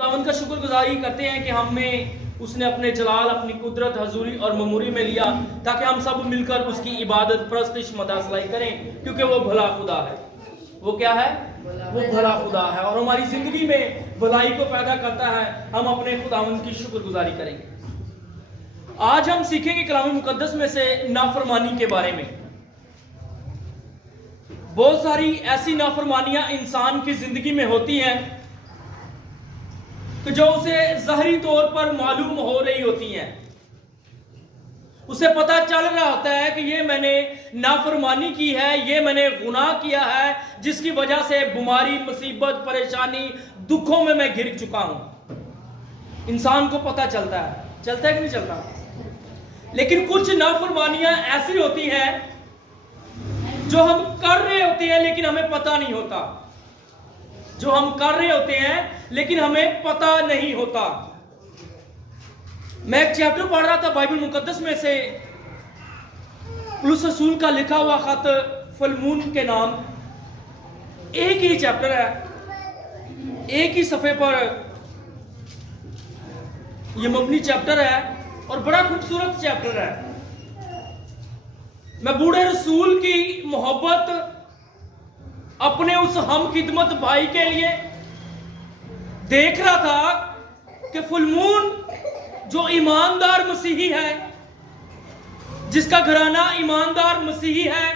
खुदावंद का शुक्रगुजारी करते हैं कि हमें उसने अपने जलाल, अपनी कुदरत, हजूरी और ममूरी में लिया ताकि हम सब मिलकर उसकी इबादत, परस्तिश, मदासलाई करें, क्योंकि वो भला खुदा है। वो क्या है? वो भला खुदा है और हमारी जिंदगी में भलाई को पैदा करता है। हम अपने खुदावंद की शुक्रगुजारी करेंगे। आज हम सीखेंगे कलाम मुकद्दस में से नाफरमानी के बारे में। बहुत सारी ऐसी नाफरमानियां इंसान की जिंदगी में होती हैं कि जो उसे ज़ाहिरी तौर पर मालूम हो रही होती हैं। उसे पता चल रहा होता है कि ये मैंने नाफरमानी की है, ये मैंने गुनाह किया है, जिसकी वजह से बीमारी, मुसीबत, परेशानी, दुखों में मैं घिर चुका हूं। इंसान को पता चलता है कि नहीं चलता? लेकिन कुछ नाफरमानियां ऐसी होती हैं जो हम कर रहे होते हैं लेकिन हमें पता नहीं होता। जो हम कर रहे होते हैं लेकिन हमें पता नहीं होता। मैं एक चैप्टर पढ़ रहा था बाइबल मुकद्दस में से, पौलुस रसूल का लिखा हुआ खत फिलमोन के नाम। एक ही चैप्टर है, एक ही सफे पर यह मबनी चैप्टर है और बड़ा खूबसूरत चैप्टर है। मैं बूढ़े रसूल की मोहब्बत अपने उस हम खिदमत भाई के लिए देख रहा था कि फिलमोन जो ईमानदार मसीही है, जिसका घराना ईमानदार मसीही है,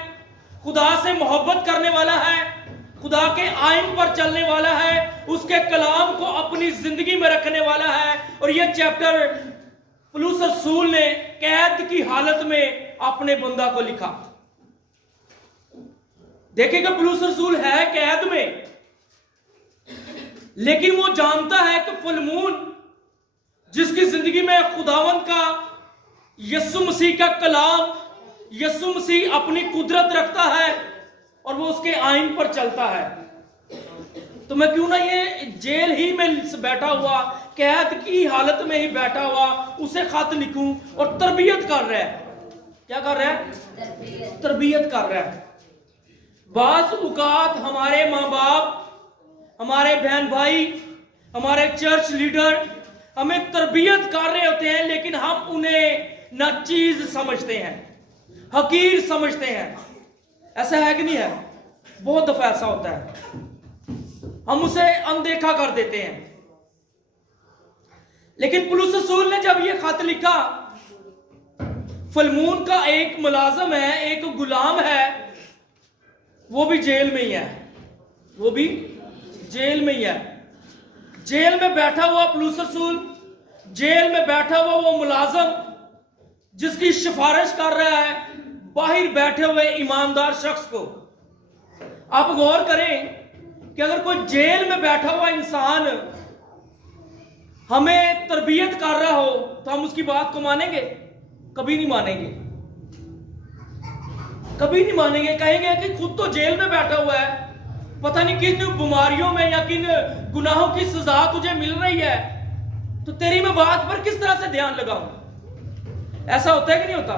खुदा से मोहब्बत करने वाला है, खुदा के आइन पर चलने वाला है, उसके कलाम को अपनी जिंदगी में रखने वाला है। और यह चैप्टर पौलुस रसूल ने कैद की हालत में अपने बंदा को लिखा। देखिएगा, पौलुस रसूल है कैद में, लेकिन वो जानता है कि फिलमोन जिसकी जिंदगी में खुदावंद का, यीशु मसीह का कलाम, यीशु मसीह अपनी कुदरत रखता है और वो उसके आइन पर चलता है, तो मैं क्यों ना ये जेल ही में बैठा हुआ, कैद की हालत में ही बैठा हुआ उसे खत लिखूं। और तरबियत कर रहा है। क्या कर रहा है? तरबियत कर रहा है। बाज औकात हमारे माँ बाप, हमारे बहन भाई, हमारे चर्च लीडर हमें तरबियत कर रहे होते हैं, लेकिन हम उन्हें नाचीज समझते हैं, हकीर समझते हैं। ऐसा है कि नहीं है? बहुत दफा ऐसा होता है, हम उसे अनदेखा कर देते हैं। लेकिन पौलुस रसूल ने जब यह खत लिखा, फिलमोन का एक मुलाजिम है, एक गुलाम है, वो भी जेल में ही है, वो भी जेल में ही है। जेल में बैठा हुआ पौलुस रसूल, जेल में बैठा हुआ वो मुलाजिम जिसकी सिफारिश कर रहा है बाहर बैठे हुए ईमानदार शख्स को। आप गौर करें कि अगर कोई जेल में बैठा हुआ इंसान हमें तरबियत कर रहा हो तो हम उसकी बात को मानेंगे? कभी नहीं मानेंगे, कभी नहीं मानेंगे। कहेंगे कि खुद तो जेल में बैठा हुआ है, पता नहीं किन बीमारियों में या किन गुनाहों की सजा तुझे मिल रही है, तो तेरी मैं बात पर किस तरह से ध्यान लगाऊं? ऐसा होता है कि नहीं होता?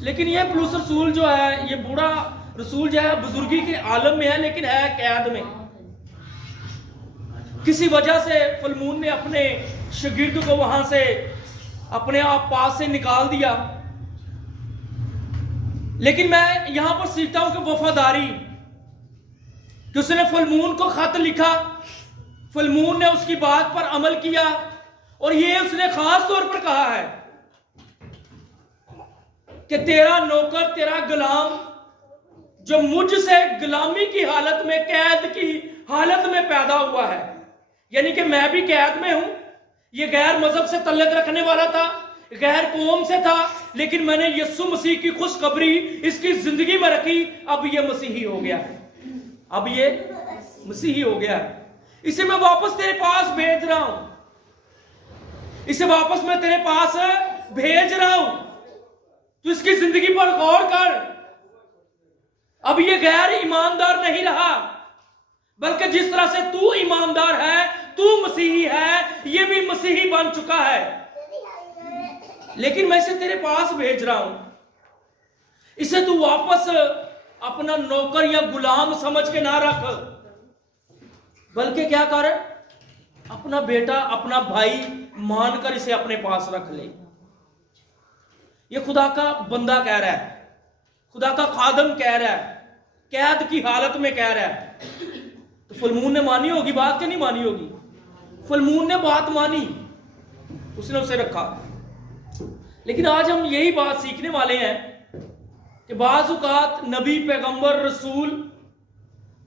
लेकिन यह पौलुस रसूल जो है, ये बूढ़ा रसूल जो है, बुजुर्गी के आलम में है, लेकिन है कैद में। किसी वजह से फिलमोन ने अपने शागिर्द को वहां से अपने आप पास से निकाल दिया। लेकिन मैं यहां पर सीखता हूं कि वफादारी, कि उसने फिलमोन को खत लिखा, फिलमोन ने उसकी बात पर अमल किया और ये उसने खास तौर पर कहा है कि तेरा नौकर, तेरा गुलाम जो मुझसे गुलामी की हालत में, कैद की हालत में पैदा हुआ है, यानी कि मैं भी कैद में हूं। ये गैर मजहब से तल्लुक रखने वाला था, गैर कौम से था, लेकिन मैंने यीशु मसीह की खुशखबरी इसकी जिंदगी में रखी। अब ये मसीही हो गया, अब ये मसीही हो गया। इसे मैं वापस तेरे पास भेज रहा हूं, इसे वापस मैं तेरे पास भेज रहा हूं, तो इसकी जिंदगी पर गौर कर। अब ये गैर ईमानदार नहीं रहा, बल्कि जिस तरह से तू ईमानदार है, तू मसीही है, ये भी मसीही बन चुका है। लेकिन मैं इसे तेरे पास भेज रहा हूं, इसे तू वापस अपना नौकर या गुलाम समझ के ना रख, बल्कि क्या कर, अपना बेटा अपना भाई मानकर इसे अपने पास रख ले। ये खुदा का बंदा कह रहा है, खुदा का खादम कह रहा है, कैद की हालत में कह रहा है। तो फलमून ने मानी होगी बात, कि नहीं मानी होगी? फलमून ने बात मानी, उसने उसे रखा। लेकिन आज हम यही बात सीखने वाले हैं कि बाज़ औक़ात नबी, पैगंबर, रसूल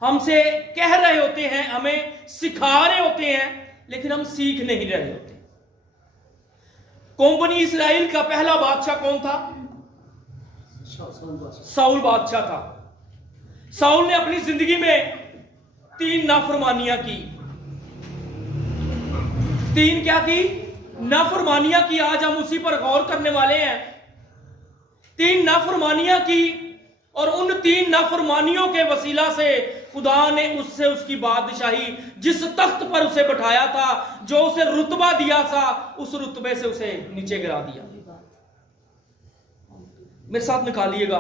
हमसे कह रहे होते हैं, हमें सिखा रहे होते हैं, लेकिन हम सीख नहीं रहे होते। कौम बनी इस्राइल का पहला बादशाह कौन था? साउल बादशाह था। साउल ने अपनी जिंदगी में 3 नाफरमानियां की। 3 क्या की? नाफरमानियां की। आज हम उसी पर गौर करने वाले हैं। 3 नाफरमानियां की, और उन 3 नाफरमानियों के वसीला से खुदा ने उससे उसकी बादशाही, जिस तख्त पर उसे बैठाया था, जो उसे रुतबा दिया था, उस रुतबे से उसे नीचे गिरा दिया। मेरे साथ निकालिएगा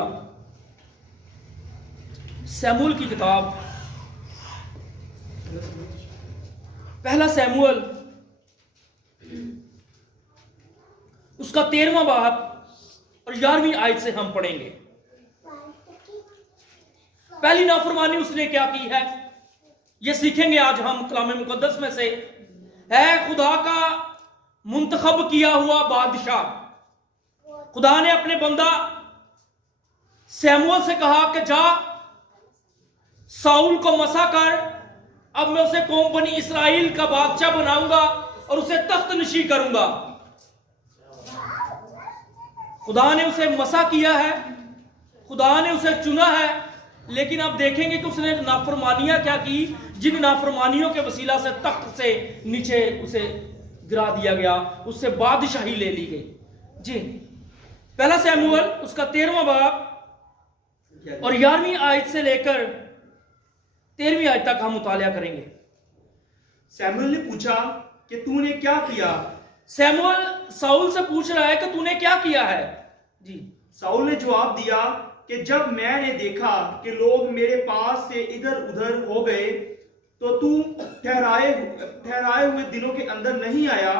सैमुअल की किताब, पहला सैमुअल, उसका 13वां बाब और 11वीं आयत से हम पढ़ेंगे। पहली नाफरमानी उसने क्या की है, यह सीखेंगे आज हम कलाम मुकद्दस में से। है खुदा का मुंतखब किया हुआ बादशाह। खुदा ने अपने बंदा सैमुअल से कहा कि जा साउल को मसा कर, अब मैं उसे कौम बनी इस्राइल का बादशाह बनाऊंगा और उसे तख्त नशी करूंगा। खुदा ने उसे मसा किया है, खुदा ने उसे चुना है, लेकिन अब देखेंगे कि उसने नाफरमानियां क्या की, जिन नाफरमानियों के वसीला से तख्त से नीचे उसे गिरा दिया गया, उससे बादशाही ले ली गई। जी, पहला सैमुअल उसका 13वां बाब और 11वीं आयत से लेकर 13वीं आयत तक हम मुतालिया करेंगे। सैमुअल ने पूछा कि तूने क्या किया? सैमुअल साउल से पूछ रहा है कि तूने क्या किया है। जी, साउल ने जवाब दिया कि जब मैंने देखा कि लोग मेरे पास से इधर उधर हो गए, तो तू ठहराए हुए दिनों के अंदर नहीं आया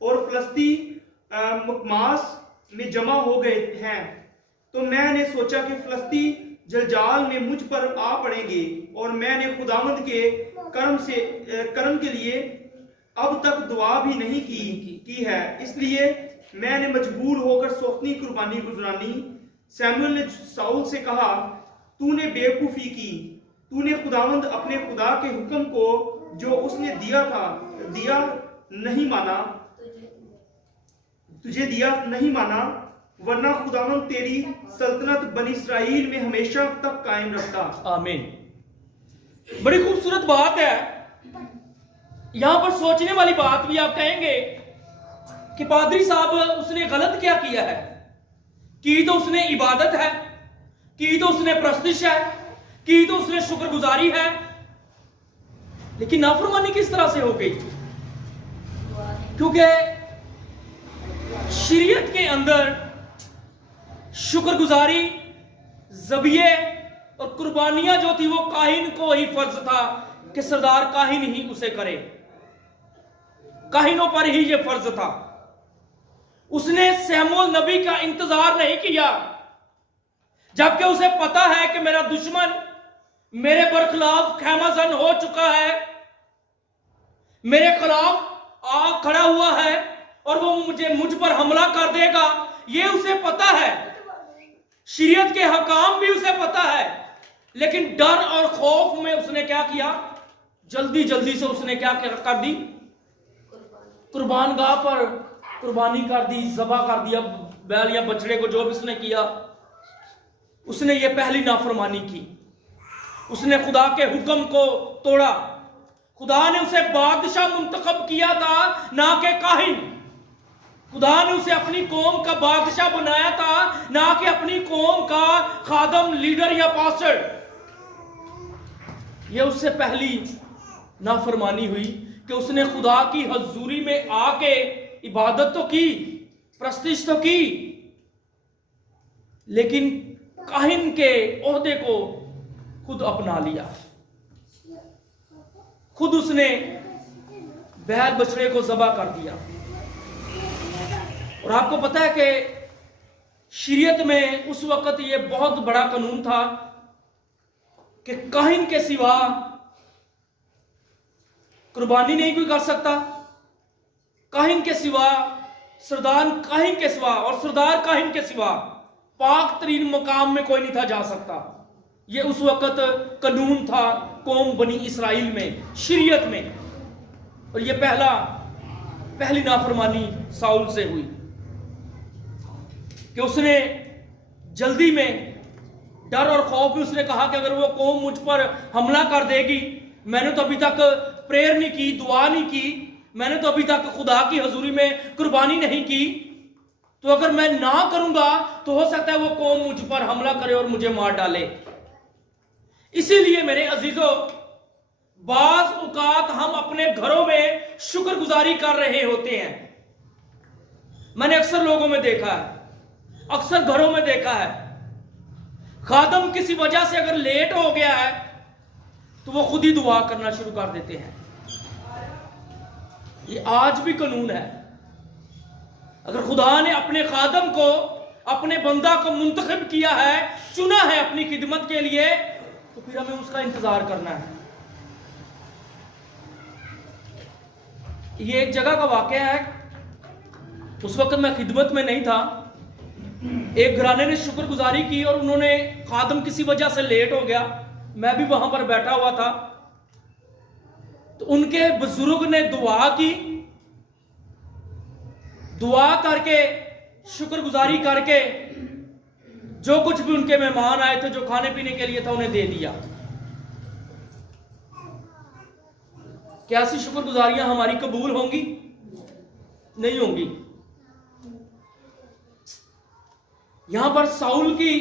और फलस्ती मकमास में जमा हो गए हैं। तो मैंने सोचा कि फलस्ती जलजाल में मुझ पर आ पड़ेंगे, और मैंने खुदावंद के कर्म के लिए अब तक दुआ भी नहीं की है, इसलिए मैंने मजबूर होकर सोखनी कुर्बानी गुजरानी। सैमुअल ने साउल से कहा, तूने बेवकूफी की, तूने खुदावंद अपने खुदा के हुक्म को जो उसने दिया नहीं माना, तुझे दिया नहीं माना, वरना खुदावंद तेरी सल्तनत बनी इस्राइल में हमेशा तक कायम रखता। आमीन। बड़ी खूबसूरत बात है। यहां पर सोचने वाली बात भी आप कहेंगे कि पादरी साहब उसने गलत क्या किया है? की तो उसने इबादत है, की तो उसने प्रस्तिश है, की तो उसने शुक्रगुजारी है, लेकिन नाफरमानी किस तरह से हो गई? क्योंकि शरीयत के अंदर शुक्रगुजारी, ज़बिये और कुर्बानियां जो थी वो काहिन को ही फर्ज था कि सरदार काहिन ही उसे करे, काहिनों पर ही ये फर्ज था। उसने सैमुअल नबी का इंतजार नहीं किया, जबकि उसे पता है कि मेरा दुश्मन मेरे बरखिलाफ खैमाजन हो चुका है, मेरे खिलाफ आ खड़ा हुआ है और वो मुझ पर हमला कर देगा। ये उसे पता है, शरीयत के हकाम भी उसे पता है, लेकिन डर और खौफ में उसने क्या किया? जल्दी जल्दी से उसने क्या कर दी? कुर्बान गाह पर कुर्बानी कर दी, ज़बा कर दिया बैल या बछड़े को। जो भी उसने किया, उसने ये पहली नाफरमानी की। उसने खुदा के हुक्म को तोड़ा। खुदा ने उसे बादशाह मुंतखब किया था, ना कि काहिन। खुदा ने उसे अपनी कौम का बादशाह बनाया था, ना कि अपनी कौम का खादम, लीडर या पास्टर। यह उससे पहली नाफरमानी हुई कि उसने खुदा की हजूरी में आके इबादत तो की, प्रस्तिश तो की, लेकिन काहिन के ओहदे को खुद अपना लिया। खुद उसने बैल बछड़े को ज़बह कर दिया। और आपको पता है कि शरीयत में उस वक्त ये बहुत बड़ा कानून था कि काहिन के सिवा कुर्बानी नहीं कोई कर सकता, काहिन के सिवा, सरदार काहिन के सिवा और सरदार काहिन के सिवा पाक तरीन मकाम में कोई नहीं था जा सकता। ये उस वक्त कानून था कौम बनी इसराइल में, शरीयत में। और ये पहली नाफरमानी साउल से हुई कि उसने जल्दी में, डर और खौफ में उसने कहा कि अगर वो कौम मुझ पर हमला कर देगी, मैंने तो अभी तक प्रेयर नहीं की, दुआ नहीं की, मैंने तो अभी तक खुदा की हजूरी में कुर्बानी नहीं की, तो अगर मैं ना करूंगा तो हो सकता है वो कौम मुझ पर हमला करे और मुझे मार डाले। इसीलिए मेरे अजीजों, बाज औकात हम अपने घरों में शुक्रगुजारी कर रहे होते हैं। मैंने अक्सर लोगों में देखा है, अक्सर घरों में देखा है, खादम किसी वजह से अगर लेट हो गया है तो वो खुद ही दुआ करना शुरू कर देते हैं। ये आज भी कानून है। अगर खुदा ने अपने खादम को, अपने बंदा को मुंतखब किया है, चुना है अपनी खिदमत के लिए, तो फिर हमें उसका इंतजार करना है। ये एक जगह का वाकया है, उस वक्त मैं खिदमत में नहीं था। एक घराने ने शुक्रगुजारी की और उन्होंने, खादम किसी वजह से लेट हो गया, मैं भी वहां पर बैठा हुआ था, तो उनके बुजुर्ग ने दुआ की, दुआ करके, शुक्रगुजारी करके, जो कुछ भी उनके मेहमान आए थे, जो खाने पीने के लिए था, उन्हें दे दिया। क्या ऐसी शुक्रगुजारियां हमारी कबूल होंगी? नहीं होंगी। यहां पर साउल की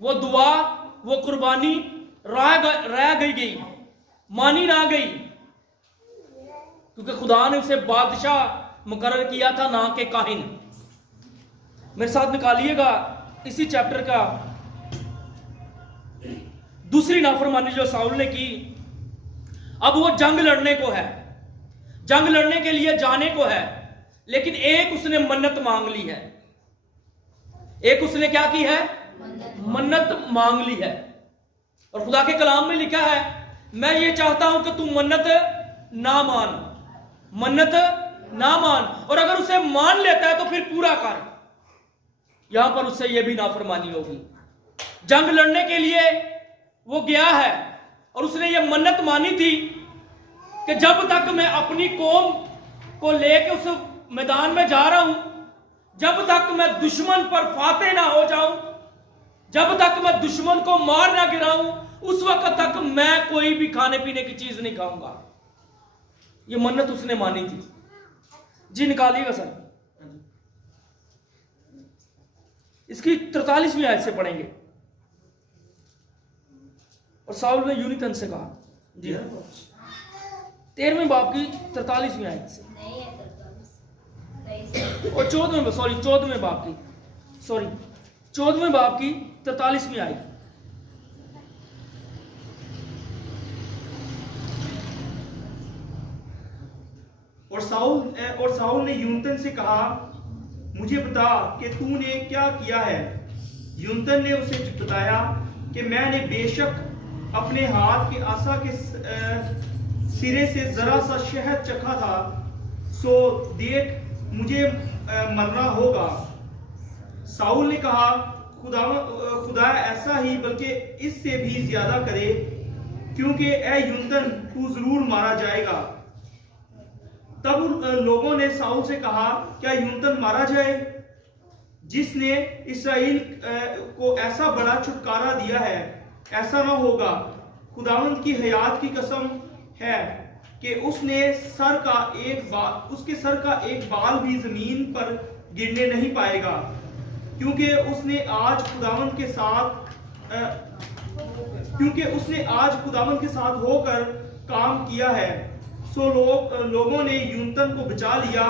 वो दुआ, वो कुर्बानी रह गई, मानी ना गई, क्योंकि खुदा ने उसे बादशाह मुकर्रर किया था, ना कि काहिन। मेरे साथ निकालिएगा इसी चैप्टर का दूसरी नाफरमानी जो साउल ने की। अब वो जंग लड़ने को है, जंग लड़ने के लिए जाने को है, लेकिन एक उसने मन्नत मांग ली है। एक उसने क्या की है? मन्नत मांग ली है। और खुदा के कलाम में लिखा है, मैं ये चाहता हूं कि तू मन्नत ना मान, मन्नत ना मान, और अगर उसे मान लेता है तो फिर पूरा कर। यहां पर उससे यह भी नाफरमानी होगी। जंग लड़ने के लिए वो गया है और उसने ये मन्नत मानी थी कि जब तक मैं अपनी कौम को लेकर उस मैदान में जा रहा हूं, जब तक मैं दुश्मन पर फाते ना हो जाऊं, जब तक मैं दुश्मन को मार ना गिराऊं, उस वक्त तक मैं कोई भी खाने पीने की चीज नहीं खाऊंगा। ये मन्नत उसने मानी थी। जी निकालिएगा सर, इसकी 43वीं आयत से पढ़ेंगे। और साउल ने यूनितन से कहा, जी 13वें बाब की 43वीं आयत से, और 14वें बाब की 43वीं आयत। और साउल ने यूनतन से कहा, मुझे बता कि तूने क्या किया है। यूनतन ने उसे बताया कि मैंने बेशक अपने हाथ के आसा के सिरे से जरा सा शहद चखा था, सो देख मुझे मरना होगा। साउल ने कहा, खुदा ऐसा ही बल्कि इससे भी ज्यादा करे, क्योंकि ए यूनतन तू जरूर मारा जाएगा। तब लोगों ने साउल से कहा, क्या यूनतन मारा जाए जिसने इसराइल को ऐसा बड़ा छुटकारा दिया है? ऐसा ना होगा। खुदावंद की हयात की कसम है कि उसके सर का एक बाल भी जमीन पर गिरने नहीं पाएगा, क्योंकि उसने आज खुदावंद के साथ होकर काम किया है। सो लोगों ने यूनतन को बचा लिया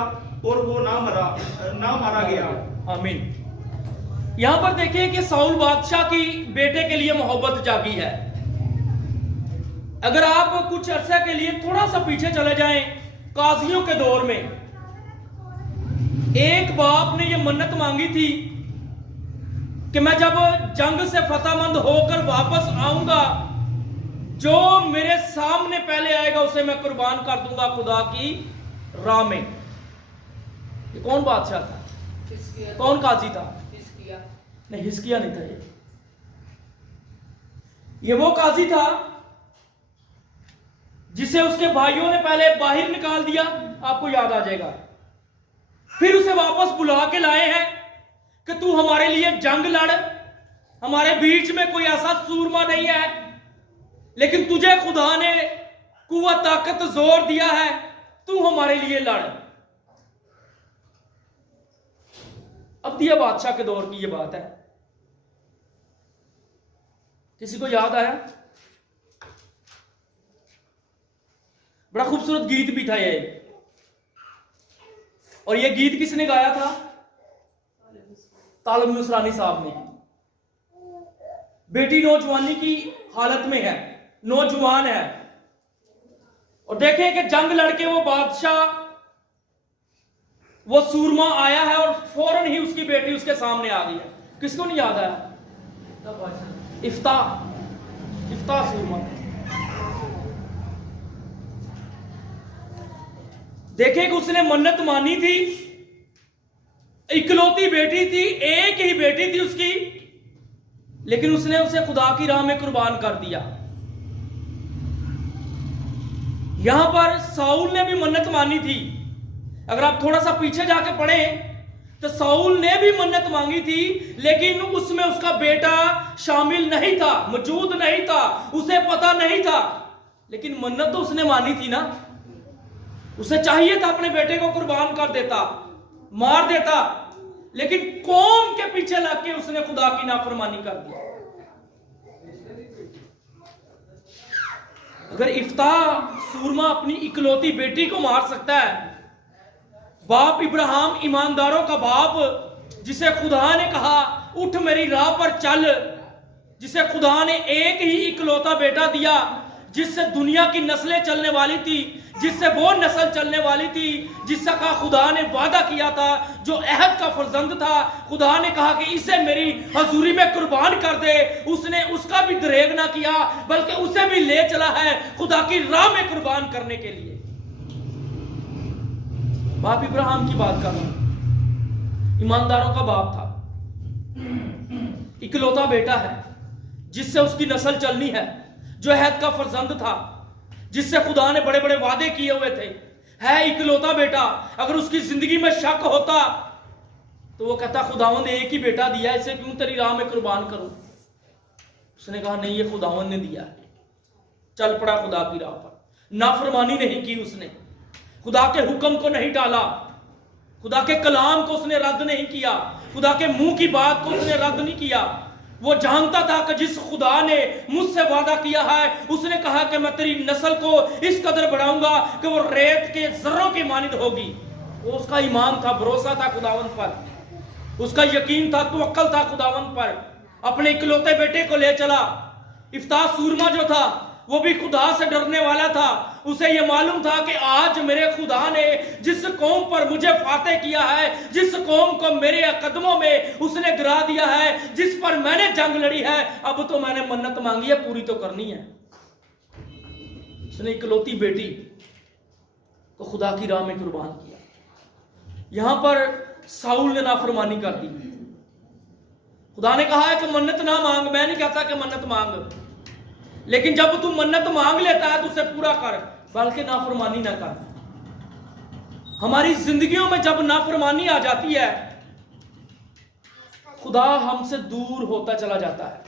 और वो ना मारा गया। आमीन। यहां पर देखिए कि साउल बादशाह की बेटे के लिए मोहब्बत जागी है। अगर आप कुछ अरसे के लिए थोड़ा सा पीछे चले जाएं काजियों के दौर में एक बाप ने यह मन्नत मांगी थी कि मैं जब जंग से फतहमंद होकर वापस आऊंगा, जो मेरे सामने पहले आएगा उसे मैं कुर्बान कर दूंगा खुदा की राह में। ये कौन बादशाह था? कौन काजी था? नहीं, हिजकिय्याह नहीं था। ये वो काजी था जिसे उसके भाइयों ने पहले बाहर निकाल दिया, आपको याद आ जाएगा। फिर उसे वापस बुला के लाए हैं कि तू हमारे लिए जंग लड़, हमारे बीच में कोई ऐसा सूरमा नहीं है, लेकिन तुझे खुदा ने कुव्वत ताकत जोर दिया है, तू हमारे लिए लड़। अब्दिया बादशाह के दौर की यह बात है। किसी को याद आया? बड़ा खूबसूरत गीत भी था ये, और ये गीत किसने गाया था? तालिब नुसरानी साहब ने। बेटी नौजवानी की हालत में है, नौजवान है, और देखें कि जंग लड़के वो बादशाह, वो सूरमा आया है और फौरन ही उसकी बेटी उसके सामने आ गई है। किसको नहीं याद आया? इफ्ता सूरमा। देखें कि उसने मन्नत मानी थी, इकलौती बेटी थी, एक ही बेटी थी उसकी, लेकिन उसने उसे खुदा की राह में कुर्बान कर दिया। यहां पर साउल ने भी मन्नत मानी थी। अगर आप थोड़ा सा पीछे जाके पढ़ें तो साउल ने भी मन्नत मांगी थी, लेकिन उसमें उसका बेटा शामिल नहीं था, मौजूद नहीं था, उसे पता नहीं था। लेकिन मन्नत तो उसने मानी थी ना। उसे चाहिए था अपने बेटे को कुर्बान कर देता, मार देता, लेकिन कौम के पीछे लग के उसने खुदा की नाफरमानी कर दी। अगर इफ्ता सूरमा अपनी इकलौती बेटी को मार सकता है, बाप इब्राहिम ईमानदारों का बाप, जिसे खुदा ने कहा उठ मेरी राह पर चल, जिसे खुदा ने एक ही इकलौता बेटा दिया, जिससे दुनिया की नस्लें चलने वाली थी, जिससे वो नस्ल चलने वाली थी जिसका खुदा ने वादा किया था, जो अहद का फर्जंद था। खुदा ने कहा कि इसे मेरी हजूरी में कुर्बान कर दे। उसने उसका भी दरेग ना किया, बल्कि उसे भी ले चला है खुदा की राह में कुर्बान करने के लिए। बाप इब्राहिम की बात कर रहा हूं, ईमानदारों का बाप था, इकलौता बेटा है, जिससे उसकी नस्ल चलनी है, जो अहद का फर्जंद था, जिससे खुदा ने बड़े बड़े वादे किए हुए थे, है इकलौता बेटा। अगर उसकी जिंदगी में शक होता तो वो कहता खुदावंद ने एक ही बेटा दिया, इसे क्यों तेरी राह में कुर्बान करूं? उसने कहा नहीं, ये खुदावंद ने दिया। चल पड़ा खुदा की राह पर, नाफरमानी नहीं की उसने, खुदा के हुक्म को नहीं टाला, खुदा के कलाम को उसने रद्द नहीं किया, खुदा के मुंह की बात को उसने रद्द नहीं किया। वो जानता था कि जिस खुदा ने मुझसे वादा किया है, उसने कहा कि मैं तेरी नस्ल को इस कदर बढ़ाऊंगा कि वो रेत के जर्रों के मानिंद होगी। वो उसका ईमान था, भरोसा था खुदावंद पर, उसका यकीन था, तवक्कल था खुदावंद पर। अपने इकलौते बेटे को ले चला। इफ्ता सूरमा जो था वो भी खुदा से डरने वाला था। उसे यह मालूम था कि आज मेरे खुदा ने जिस कौम पर मुझे फातेह किया है, जिस कौम को मेरे कदमों में उसने गिरा दिया है, जिस पर मैंने जंग लड़ी है, अब तो मैंने मन्नत मांगी है, पूरी तो करनी है। उसने इकलौती बेटी को खुदा की राह में कुर्बान किया। यहां पर साउल ने नाफरमानी कर दी। खुदा ने कहा है कि मन्नत ना मांग, मैं नहीं कहता कि मन्नत मांग, लेकिन जब तू मन्नत मांग लेता है तो उसे पूरा कर, बल्कि नाफरमानी ना कर। हमारी जिंदगियों में जब नाफरमानी आ जाती है, खुदा हमसे दूर होता चला जाता है।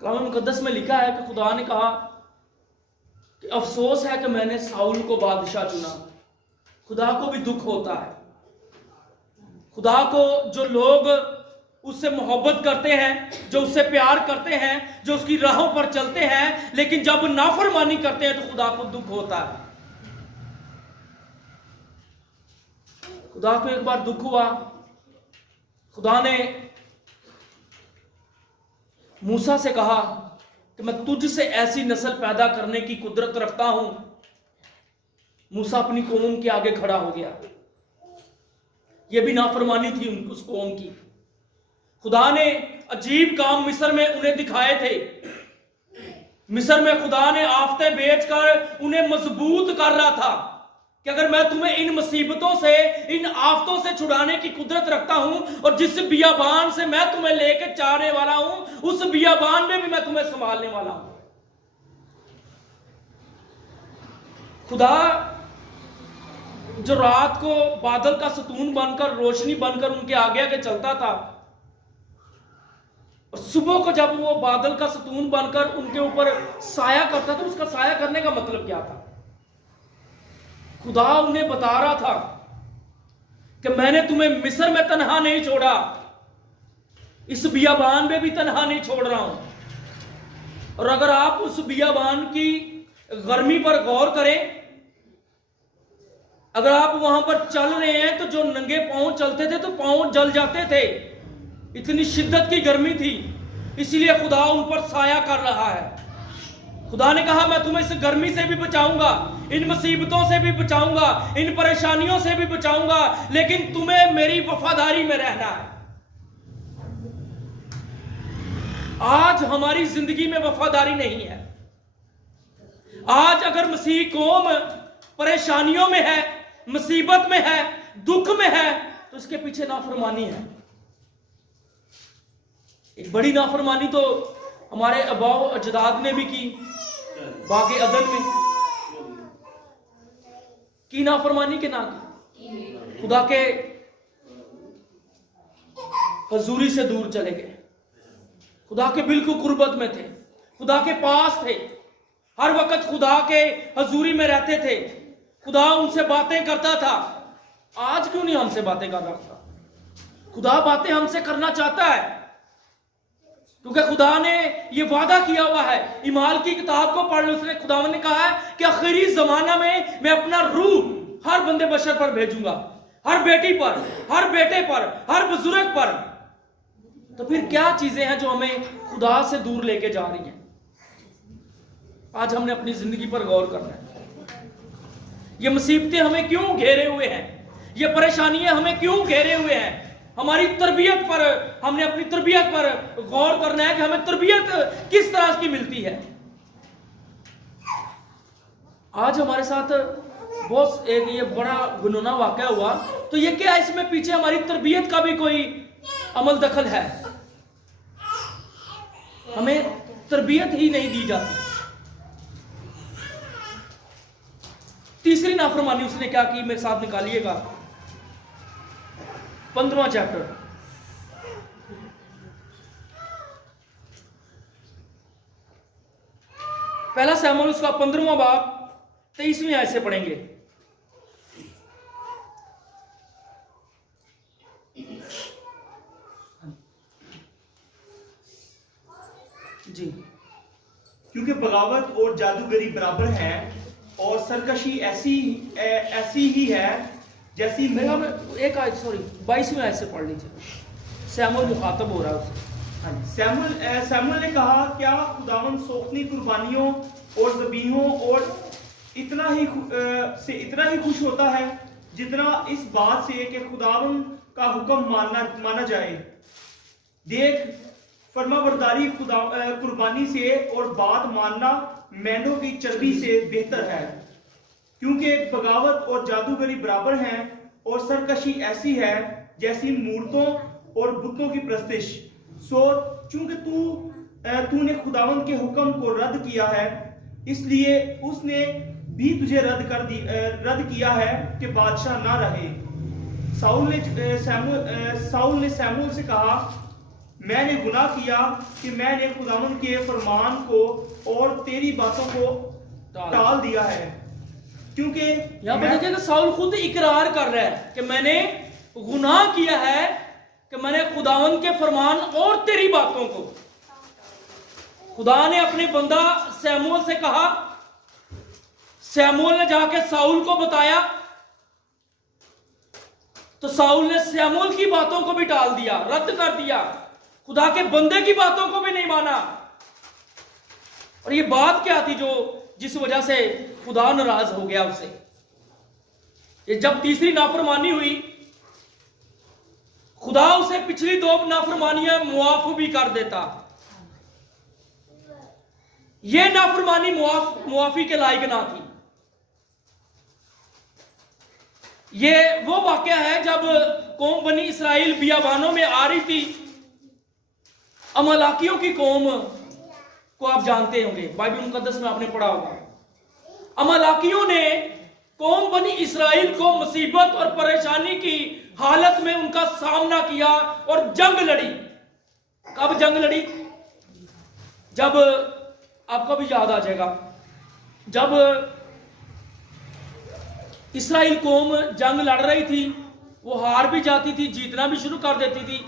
कलाम मुकद्दस में लिखा है कि खुदा ने कहा कि अफसोस है कि मैंने साउल को बादशाह चुना। खुदा को भी दुख होता है। खुदा को जो लोग उससे मोहब्बत करते हैं, जो उससे प्यार करते हैं, जो उसकी राहों पर चलते हैं, लेकिन जब नाफरमानी करते हैं तो खुदा को दुख होता है। खुदा को एक बार दुख हुआ। खुदा ने मूसा से कहा कि मैं तुझसे ऐसी नस्ल पैदा करने की कुदरत रखता हूं मूसा अपनी कौम के आगे खड़ा हो गया। यह भी नाफरमानी थी उस कौम की। खुदा ने अजीब काम मिस्र में उन्हें दिखाए थे। मिस्र में खुदा ने आफतें बेचकर उन्हें मजबूत कर रहा था कि अगर मैं तुम्हें इन मुसीबतों से, इन आफतों से छुड़ाने की कुदरत रखता हूं और जिस बियाबान से मैं तुम्हें लेकर जाने वाला हूं, उस बियाबान में भी मैं तुम्हें संभालने वाला हूं। खुदा जो रात को बादल का सतून बनकर, रोशनी बनकर उनके आगे आगे चलता था, और सुबह को जब वो बादल का सतून बनकर उनके ऊपर साया करता था, उसका साया करने का मतलब क्या था? खुदा उन्हें बता रहा था कि मैंने तुम्हें मिस्र में तन्हा नहीं छोड़ा, इस बियाबान में भी तन्हा नहीं छोड़ रहा हूं। और अगर आप उस बियाबान की गर्मी पर गौर करें, अगर आप वहां पर चल रहे हैं तो जो नंगे पांव चलते थे तो पांव जल जाते थे, इतनी शिद्दत की गर्मी थी। इसीलिए खुदा उन पर साया कर रहा है। खुदा ने कहा मैं तुम्हें इस गर्मी से भी बचाऊंगा, इन मुसीबतों से भी बचाऊंगा, इन परेशानियों से भी बचाऊंगा, लेकिन तुम्हें मेरी वफादारी में रहना है। आज हमारी जिंदगी में वफादारी नहीं है। आज अगर मसीह कौम परेशानियों में है, मुसीबत में है, दुख में है, तो इसके पीछे नाफरमानी है। एक बड़ी नाफरमानी तो हमारे अबाओ अजदाद ने भी की। बागे अदन में की नाफरमानी के ना की, खुदा के हजूरी से दूर चले गए, खुदा के बिल्कुल कुर्बत में थे, खुदा के पास थे, हर वक्त खुदा के हजूरी में रहते थे, खुदा उनसे बातें करता था। आज क्यों नहीं हमसे बातें कर रहा था? खुदा बातें हमसे करना चाहता है, क्योंकि खुदा ने यह वादा किया हुआ है। इमाल की किताब को पढ़ लो, उसने खुदा ने कहा है कि आखिरी जमाना में मैं अपना रूह हर बंदे बशर पर भेजूंगा, हर बेटी पर, हर बेटे पर, हर बुजुर्ग पर। तो फिर क्या चीजें हैं जो हमें खुदा से दूर लेके जा रही हैं? आज हमने अपनी जिंदगी पर गौर करना है। ये मुसीबतें हमें क्यों घेरे हुए हैं? ये परेशानियां हमें क्यों घेरे हुए हैं? हमारी तरबियत पर, हमने अपनी तरबियत पर गौर करना है कि हमें तरबियत किस तरह की मिलती है। आज हमारे साथ बहुत एक ये बड़ा गुनौना वाकया हुआ, तो ये क्या इसमें पीछे हमारी तरबियत का भी कोई अमल दखल है? हमें तरबियत ही नहीं दी जाती। तीसरी नाफरमानी उसने क्या की, मेरे साथ निकालिएगा 15वां चैप्टर। पहला सैमुएल उसका 15वां बाब 23वीं आयत से पढ़ेंगे। जी। क्योंकि बगावत और जादूगरी बराबर है और सरकशी ऐसी ही है जैसी एक आयत, सॉरी 22वीं आयत से पढ़ लीजिए। सैमुएल मुखातब हो रहा है उससे। सैमुएल ने कहा, क्या खुदावन सोखनी कुर्बानियों और ज़बीहों और इतना ही खुश होता है जितना इस बात से कि खुदावन का हुक्म माना जाए। देख, फरमाबरदारी कुर्बानी से और बात मानना मेंढों की चर्बी से बेहतर है, क्योंकि बगावत और जादूगरी बराबर हैं और सरकशी ऐसी है जैसी मूर्तों और बुतों की प्रस्तिश। सो चूंकि तूने खुदावंद के हुक्म को रद्द किया है, इसलिए उसने भी तुझे रद्द किया है कि बादशाह ना रहे। साउल ने सैमुएल से कहा, मैंने गुनाह किया कि मैंने खुदावंद के फरमान को और तेरी बातों को टाल दिया है, क्योंकि यहां पर देखिए कि साउल खुद इकरार कर रहा है कि मैंने गुनाह किया है कि मैंने खुदावंद के फरमान और तेरी बातों को। खुदा ने अपने बंदा सैमुएल से कहा, सैमुएल ने जाके साउल को बताया, तो साउल ने सैमुएल की बातों को भी टाल दिया, रद्द कर दिया, खुदा के बंदे की बातों को भी नहीं माना। और ये बात क्या थी जिस वजह से खुदा नाराज हो गया उससे? ये जब तीसरी नाफरमानी हुई, खुदा उसे पिछली 2 नाफरमानियां मुआफ भी कर देता। ये नाफरमानी मुआफी के लायक ना थी। ये वो वाकया है जब कौम बनी इसराइल बियाबानों में आ रही थी। अमलाकियों की कौम को आप जानते होंगे, बाइबल मुकद्दस में आपने पढ़ा होगा। अमलाकियों ने कौम बनी इसराइल को मुसीबत और परेशानी की हालत में उनका सामना किया और जंग लड़ी। कब जंग लड़ी? जब आपको भी याद आ जाएगा, जब इसराइल कौम जंग लड़ रही थी, वो हार भी जाती थी, जीतना भी शुरू कर देती थी।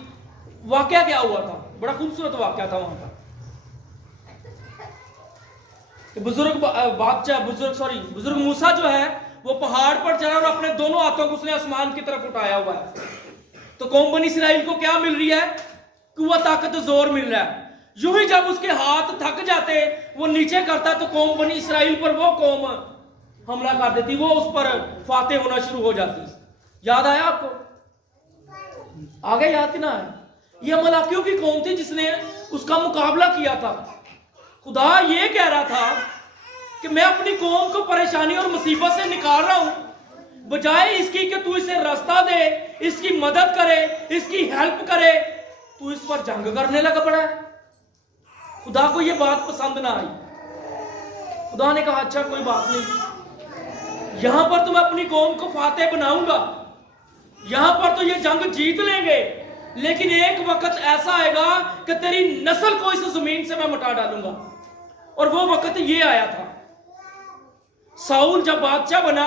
वाकया क्या हुआ था? बड़ा खूबसूरत वाकया था वहां का। बुजुर्ग मूसा जो है वो पहाड़ पर चढ़ा और अपने दोनों हाथों को उसने आसमान की तरफ उठाया हुआ है। तो कौम बनी इसराइल को क्या मिल रही है? कुव्वत, ताकत, जोर मिल रहा है। यूं ही जब उसके हाथ थक जाते, वो नीचे करता, तो कौम बनी इसराइल पर वो कौम हमला कर देती, वो उस पर फाते होना शुरू हो जाती। याद आया आपको? आगे याद ना है? ये अमलाकियों की कौम थी जिसने उसका मुकाबला किया था। खुदा ये कह रहा था कि मैं अपनी कौम को परेशानी और मुसीबत से निकाल रहा हूं, बजाय इसकी कि तू इसे रास्ता दे, इसकी मदद करे, इसकी हेल्प करे, तू इस पर जंग करने लगा पड़ा है। खुदा को यह बात पसंद ना आई। खुदा ने कहा अच्छा कोई बात नहीं, यहां पर तो मैं अपनी कौम को फाते बनाऊंगा, यहां पर तो ये जंग जीत लेंगे, लेकिन एक वक्त ऐसा आएगा कि तेरी नस्ल को इस जमीन से मैं मिटा डालूंगा। और वो वक्त ये आया था। साउल जब बादशाह बना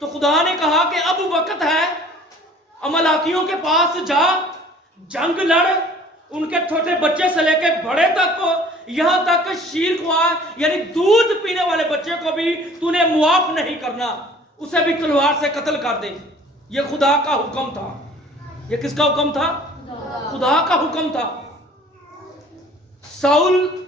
तो खुदा ने कहा कि अब वक्त है, अमलाकियों के पास जा, जंग लड़, उनके छोटे बच्चे से लेके बड़े तक को, यहां तक शीर ख्वार यानी दूध पीने वाले बच्चे को भी तूने मुआफ नहीं करना, उसे भी तलवार से कत्ल कर दे। यह खुदा का हुक्म था। यह किसका हुक्म था? खुदा का हुक्म था। साउल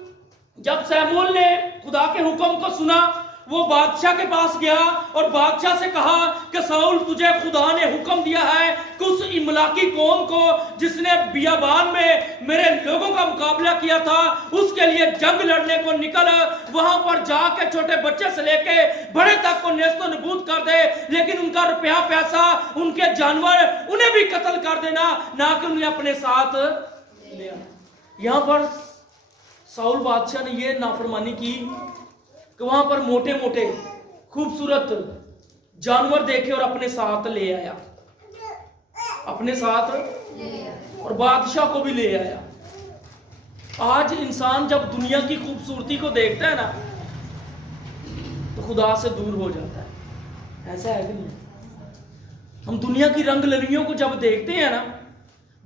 जब शमूएल ने खुदा के हुक्म को सुना, वो बादशाह के पास गया और बादशाह से कहा कि साउल, तुझे खुदा ने हुक्म दिया है कि उस इमलाकी कौम को जिसने बियाबान में मेरे लोगों का मुकाबला किया था, उसके लिए जंग लड़ने को निकल, वहां पर जाके छोटे बच्चे से लेके बड़े तक को नेस्तो नबूद कर दे, लेकिन उनका रुपया पैसा, उनके जानवर, उन्हें भी कत्ल कर देना, ना कि उन्हें अपने साथ ले आना। यहां पर साउल बादशाह ने यह नाफरमानी की कि वहां पर मोटे मोटे खूबसूरत जानवर देखे और अपने साथ ले आया, अपने साथ, और बादशाह को भी ले आया। आज इंसान जब दुनिया की खूबसूरती को देखता है ना, तो खुदा से दूर हो जाता है। ऐसा है कि नहीं? हम दुनिया की रंग लड़ियों को जब देखते हैं ना,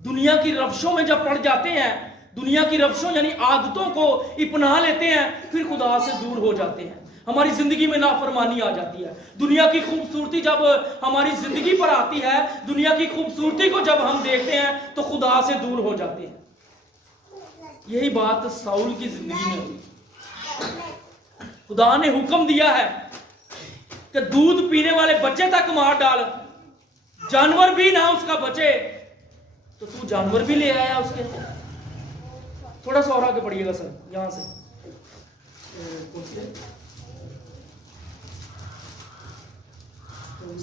दुनिया की रवशों में जब पड़ जाते हैं, दुनिया की रवशों यानी आदतों को अपना लेते हैं, फिर खुदा से दूर हो जाते हैं। हमारी जिंदगी में नाफरमानी आ जाती है। दुनिया की खूबसूरती जब हमारी जिंदगी पर आती है, दुनिया की खूबसूरती को जब हम देखते हैं, तो खुदा से दूर हो जाते हैं। यही बात साउल की जिंदगी में हुई। खुदा ने हुक्म दिया है कि दूध पीने वाले बच्चे तक मार डाल, जानवर भी ना उसका बचे, तो तू जानवर भी ले आया उसके। थोड़ा सा और आगे बढ़िएगा सर, यहां से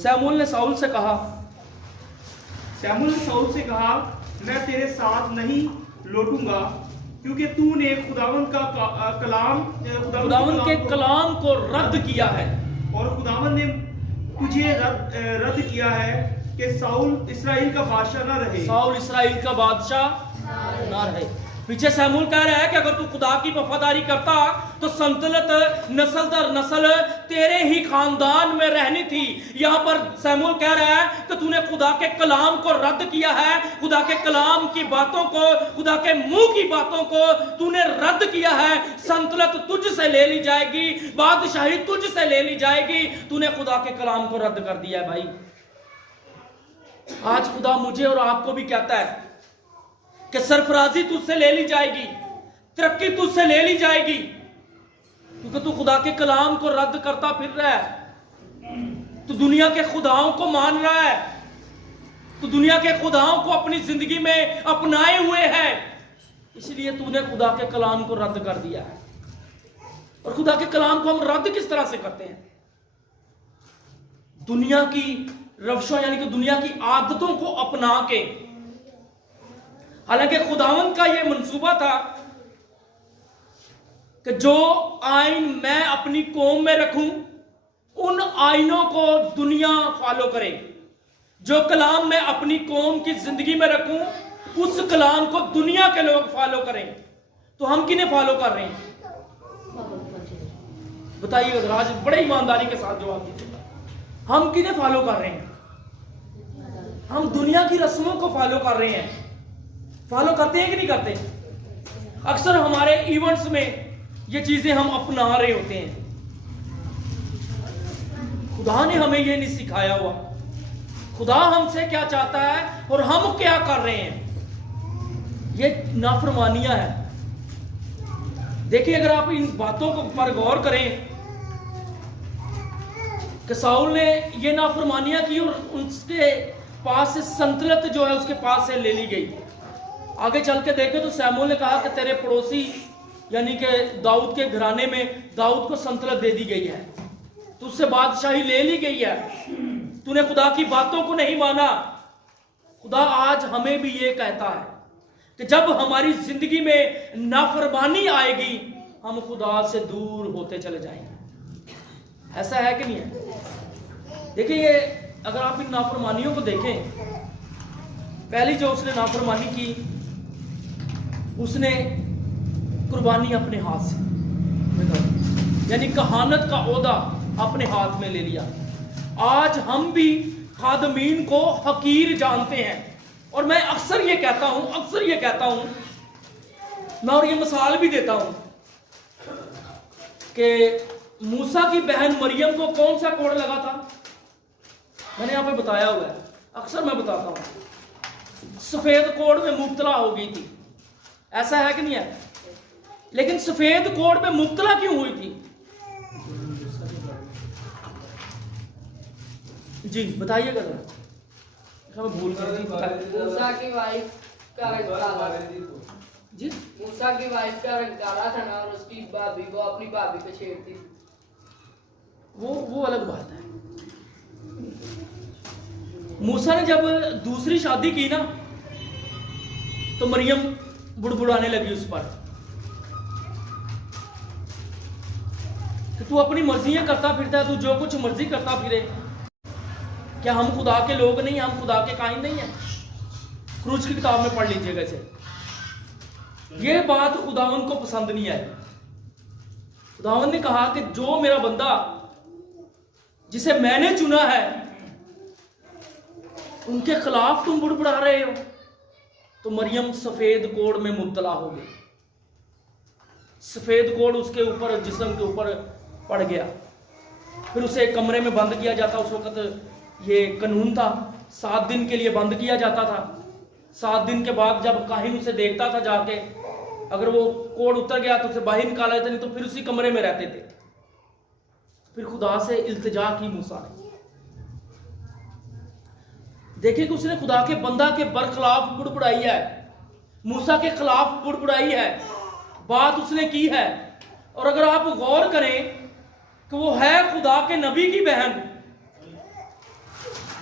शमूएल ने साउल से कहा, शमूएल ने साउल से कहा, मैं तेरे साथ नहीं लौटूंगा, क्योंकि तूने खुदावंद के कलाम को रद्द किया है, और खुदावंद ने तुझे रद्द किया है कि साउल इसराइल का बादशाह ना रहे। साउल इसराइल का बादशाह ना रहे। पीछे शमूएल कह रहा है कि अगर तू खुदा की वफादारी करता तो संतलत नस्ल दर नस्ल तेरे ही खानदान में रहनी थी। यहां पर शमूएल कह रहा है कि तूने खुदा के कलाम को रद्द किया है, खुदा के कलाम की बातों को, खुदा के मुंह की बातों को तूने रद्द किया है। संतलत तुझ से ले ली जाएगी, बादशाही तुझ से ले ली जाएगी। तूने खुदा के कलाम को रद्द कर दिया है। भाई आज खुदा मुझे और आपको भी कहता है कि सरफराजी तुझसे ले ली जाएगी, तरक्की तुझसे ले ली जाएगी, क्योंकि तू खुदा के कलाम को रद्द करता फिर रहा है। तू दुनिया के खुदाओं को मान रहा है, तू दुनिया के खुदाओं को अपनी जिंदगी में अपनाए हुए है, इसलिए तूने खुदा के कलाम को रद्द कर दिया है। और खुदा के कलाम को हम रद्द किस तरह से करते हैं? दुनिया की रवशों यानी कि दुनिया की आदतों को अपना के। हालांकि खुदावंद का यह मंसूबा था कि जो आइन मैं अपनी कौम में रखूं, उन आइनों को दुनिया फॉलो करे। जो कलाम मैं अपनी कौम की जिंदगी में रखूं, उस कलाम को दुनिया के लोग फॉलो करें। तो हम किन्हें फॉलो कर रहे हैं? बताइए आज बड़े ईमानदारी के साथ जवाब दीजिएगा। हम किन्हें फॉलो कर रहे हैं? हम दुनिया की रस्मों को फॉलो कर रहे हैं। फॉलो करते हैं कि नहीं करते? अक्सर हमारे इवेंट्स में ये चीजें हम अपना रहे होते हैं। खुदा ने हमें ये नहीं सिखाया हुआ। खुदा हमसे क्या चाहता है और हम क्या कर रहे हैं, ये नाफरमानियां है। देखिए, अगर आप इन बातों को पर गौर करें कि साउल ने ये नाफरमानियां की और उसके पास से संतलत जो है उसके पास से ले ली गई। आगे चल के देखे तो सैमुएल ने कहा कि तेरे पड़ोसी यानी कि दाऊद के घराने में दाऊद को संतलत दे दी गई है, तो उससे बादशाही ले ली गई है। तूने खुदा की बातों को नहीं माना। खुदा आज हमें भी ये कहता है कि जब हमारी जिंदगी में नाफरमानी आएगी, हम खुदा से दूर होते चले जाएंगे। ऐसा है कि नहीं है? देखिए, ये अगर आप इन नाफरमानियों को देखें, पहली जो उसने नाफरमानी की, उसने कुर्बानी अपने हाथ से यानी कहानत का ओहदा अपने हाथ में ले लिया। आज हम भी खादमीन को हकीर जानते हैं। और मैं अक्सर ये कहता हूं मैं और ये मिसाल भी देता हूं कि मूसा की बहन मरियम को कौन सा कोड़ लगा था? मैंने यहां पे बताया हुआ है, अक्सर मैं बताता हूं। सफेद कोड़ में मुब्तला हो गई थी। ऐसा है कि नहीं है? लेकिन सफेद कोड़ में मुब्तला क्यों हुई थी? जी बताइएगा जरा। मैं भूल गया। मूसा की वाइफ का रंग काला था। जी, मूसा की वाइफ का रंग काला था ना, और उसकी भाभी वो अपनी भाभी को छेड़ती। वो अलग बात है। मूसा ने जब दूसरी शादी की ना, तो मरियम बुड़बुड़ाने लगी उस पर कि तू अपनी मर्जियां करता फिरता है, तू जो कुछ मर्जी करता फिरे। क्या हम खुदा के लोग नहीं, हम खुदा के काहिन नहीं है? क्रूज की किताब में पढ़ लीजिएगा इसे। यह बात खुदावन को पसंद नहीं आई। खुदावन ने कहा कि जो मेरा बंदा जिसे मैंने चुना है, उनके खिलाफ तुम बुड़बुड़ा रहे हो। तो मरियम सफेद कोड़ में मुब्तला हो गई। सफेद कोड़ उसके ऊपर, जिस्म के ऊपर पड़ गया। फिर उसे एक कमरे में बंद किया जाता। उस वक्त ये कानून था, 7 दिन के लिए बंद किया जाता था। 7 दिन के बाद जब काहिन उसे देखता था जाके, अगर वो कोड़ उतर गया तो उसे बाहर निकाला जाता, नहीं तो फिर उसी कमरे में रहते थे। फिर खुदा से इल्तिजा की मूसा ने। देखिए कि उसने खुदा के बंदा के बरखिलाफ बुड़बुड़ाई है, मूसा के खिलाफ बुड़बुड़ाई है, बात उसने की है। और अगर आप गौर करें कि वो है खुदा के नबी की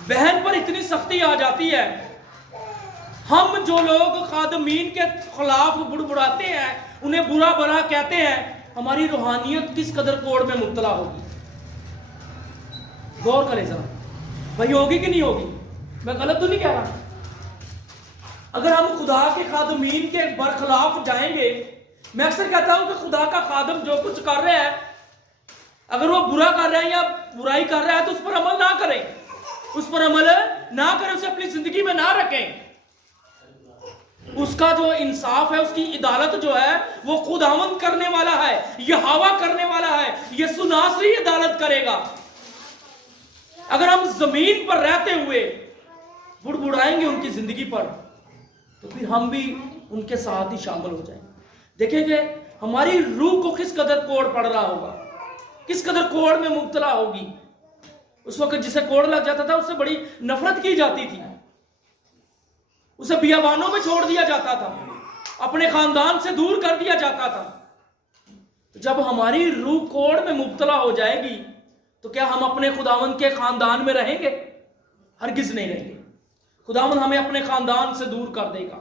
बहन पर इतनी सख्ती आ जाती है। हम जो लोग खादमीन के खिलाफ बुड़बुड़ाते हैं, उन्हें बुरा भला कहते हैं, हमारी रूहानियत किस कदर कोड़ में मुब्तला होगी। गौर करें जरा भाई, होगी कि नहीं होगी? मैं गलत तो नहीं कह रहा। अगर हम खुदा के खादमीन के बरखिलाफ जाएंगे, मैं अक्सर कहता हूं कि खुदा का खादम जो कुछ कर रहा है, अगर वो बुरा कर रहा है या बुराई कर रहा है, तो उस पर अमल ना करें, उसे अपनी जिंदगी में ना रखें। उसका जो इंसाफ है, उसकी इदालत जो है, वो खुदावंद करने वाला है, यहोवा करने वाला है। यीशु नासरी अदालत करेगा। अगर हम जमीन पर रहते हुए बुड़बुड़ाएंगे उनकी जिंदगी पर, तो फिर हम भी उनके साथ ही शामिल हो जाएंगे। देखेंगे हमारी रूह को किस कदर कोड़ पड़ रहा होगा, किस कदर कोड़ में मुब्तला होगी। उस वक्त जिसे कोड़ लग जाता था उससे बड़ी नफरत की जाती थी, उसे बियाबानों में छोड़ दिया जाता था, अपने खानदान से दूर कर दिया जाता था। तो जब हमारी रूह कोड़ में मुब्तला हो जाएगी तो क्या हम अपने खुदावंद के खानदान में रहेंगे? हरगिज नहीं रहेंगे। खुदावंद हमें अपने खानदान से दूर कर देगा।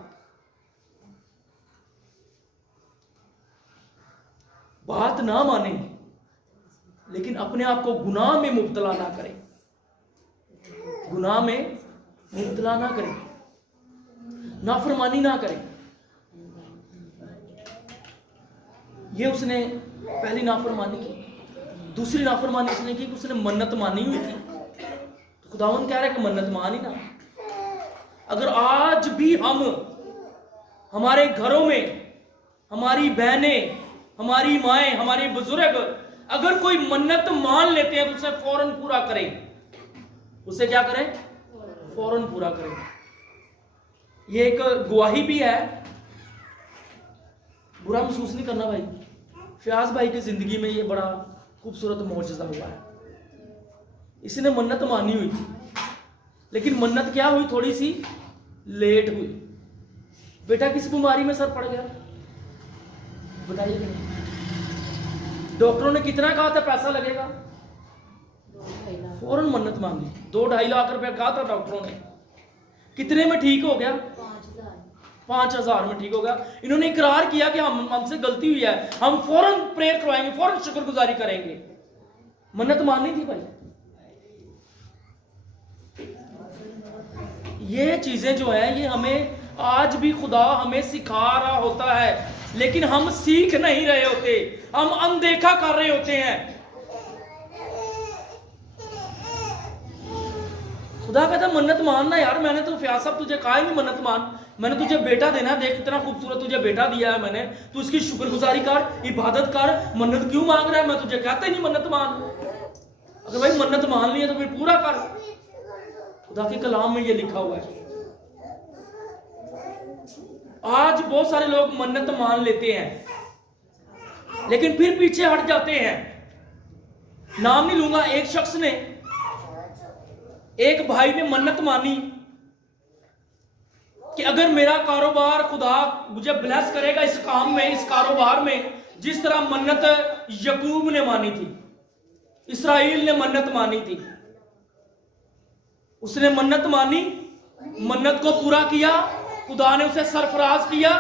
बात ना माने, लेकिन अपने आप को गुनाह में मुब्तला ना करें, गुनाह में मुब्तला ना करें, नाफरमानी ना करें। ये उसने पहली नाफरमानी की। दूसरी नाफरमानी उसने की कि उसने मन्नत मानी हुई थी। तो खुदावंद कह रहा है कि मन्नत मान ही ना। अगर आज भी हम हमारे घरों में हमारी बहनें, हमारी माएं, हमारे बुजुर्ग अगर कोई मन्नत मान लेते हैं तो उसे फौरन पूरा करें। उसे क्या करें? फौरन पूरा करें। ये एक गवाही भी है। बुरा महसूस नहीं करना भाई, फयाज भाई की जिंदगी में ये बड़ा खूबसूरत मौजज़ा हुआ है। इसने मन्नत मानी हुई थी, लेकिन मन्नत क्या हुई? थोड़ी सी लेट हुई। बेटा किस बीमारी में सर पड़ गया बताइए। डॉक्टरों ने कितना कहा था पैसा लगेगा? फौरन मन्नत मांगी। 2-2.5 लाख रुपया कहा था डॉक्टरों ने। कितने में ठीक हो गया? 5,000 में ठीक हो गया। इन्होंने इकरार किया कि हमसे गलती हुई है, हम फौरन प्रेयर करवाएंगे, फौरन शुक्रगुजारी करेंगे। मन्नत माननी थी भाई। ये चीजें जो है ये हमें आज भी खुदा हमें सिखा रहा होता है, लेकिन हम सीख नहीं रहे होते, हम अनदेखा कर रहे होते हैं। खुदा कहता मन्नत मानना यार, मैंने तो फयाज साहब तुझे कहा ही नहीं मन्नत मान। मैंने तुझे बेटा देना, देख कितना खूबसूरत तुझे बेटा दिया है मैंने, तू इसकी शुक्रगुजारी कर, इबादत कर, मन्नत क्यों मांग रहा है? मैं तुझे कहता ही नहीं मन्नत मान। अगर भाई मन्नत मान ली है तो फिर पूरा कर। खुदा के कलाम में ये लिखा हुआ है। आज बहुत सारे लोग मन्नत मान लेते हैं लेकिन फिर पीछे हट जाते हैं। नाम नहीं लूंगा, एक शख्स ने, एक भाई ने मन्नत मानी कि अगर मेरा कारोबार खुदा मुझे ब्लेस करेगा इस काम में, इस कारोबार में, जिस तरह मन्नत यकूब ने मानी थी, इसराइल ने मन्नत मानी थी। उसने मन्नत मानी, मन्नत को पूरा किया, खुदा ने उसे सरफराज किया।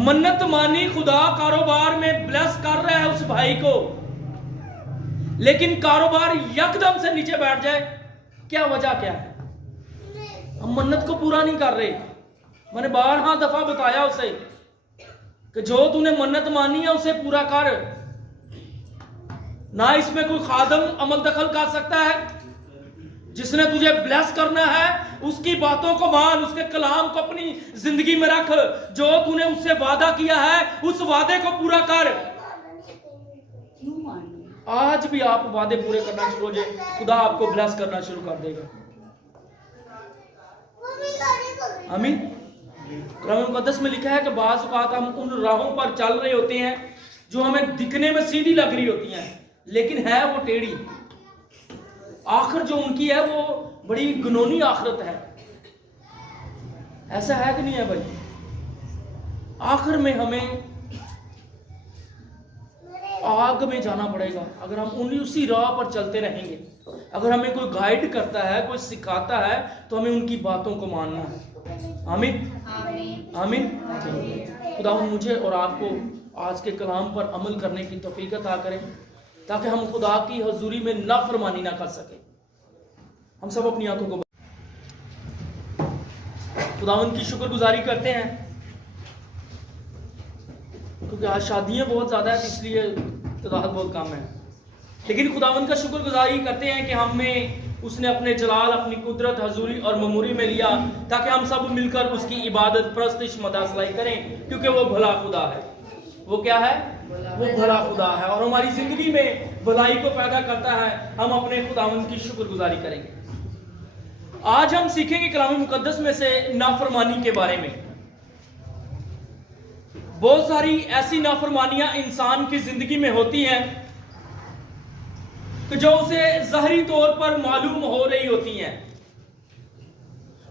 मन्नत मानी, खुदा कारोबार में ब्लेस कर रहा है उस भाई को, लेकिन कारोबार यकदम से नीचे बैठ जाए। क्या वजह क्या है? हम मन्नत को पूरा नहीं कर रहे। मैंने 12 दफा बताया उसे कि जो तूने मन्नत मानी है उसे पूरा कर। ना इसमें कोई खादम अमल दखल कर सकता है। जिसने तुझे ब्लेस करना है उसकी बातों को मान, उसके कलाम को अपनी जिंदगी में रख। जो तूने उससे वादा किया है उस वादे को पूरा कर। आज भी आप वादे पूरे करना शुरू हो जाए, खुदा आपको ब्लेस करना शुरू कर देगा। आमीन। कुरान मुकद्दस में लिखा है कि बाज़ औक़ात हम उन राहों पर चल रहे होते हैं जो हमें दिखने में सीधी लग रही होती हैं, लेकिन है वो टेढ़ी। आखिर जो उनकी है वो बड़ी गुनौनी आखिरत है। ऐसा है कि नहीं है भाई? आखिर में हमें आग में जाना पड़ेगा अगर हम उसी राह पर चलते रहेंगे। अगर हमें कोई गाइड करता है, कोई सिखाता है, तो हमें उनकी बातों को मानना है। आमीन आमीन। खुदा मुझे और आपको आज के कलाम पर अमल करने की तौफीक अता करें ताकि हम खुदा की हजूरी में नाफरमानी ना कर सके। हम सब अपनी आंखों को खुदावंद की शुक्रगुजारी करते हैं क्योंकि आज शादियां बहुत ज़्यादा है, इसलिए तादाद बहुत कम है। लेकिन खुदावंद का शुक्रगुजारी करते हैं कि हमें उसने अपने जलाल, अपनी कुदरत, हजूरी और ममूरी में लिया ताकि हम सब मिलकर उसकी इबादत, परस्तिश, मदासलाई करें, क्योंकि वो भला खुदा है। वो क्या है? वो भला खुदा है और हमारी जिंदगी में भलाई को पैदा करता है। हम अपने खुदावंद की शुक्रगुजारी करेंगे। आज हम सीखेंगे कलाम मुकद्दस में से नाफरमानी के बारे में। बहुत सारी ऐसी नाफरमानियां इंसान की जिंदगी में होती हैं कि जो उसे ज़ाहिरी तौर पर मालूम हो रही होती हैं।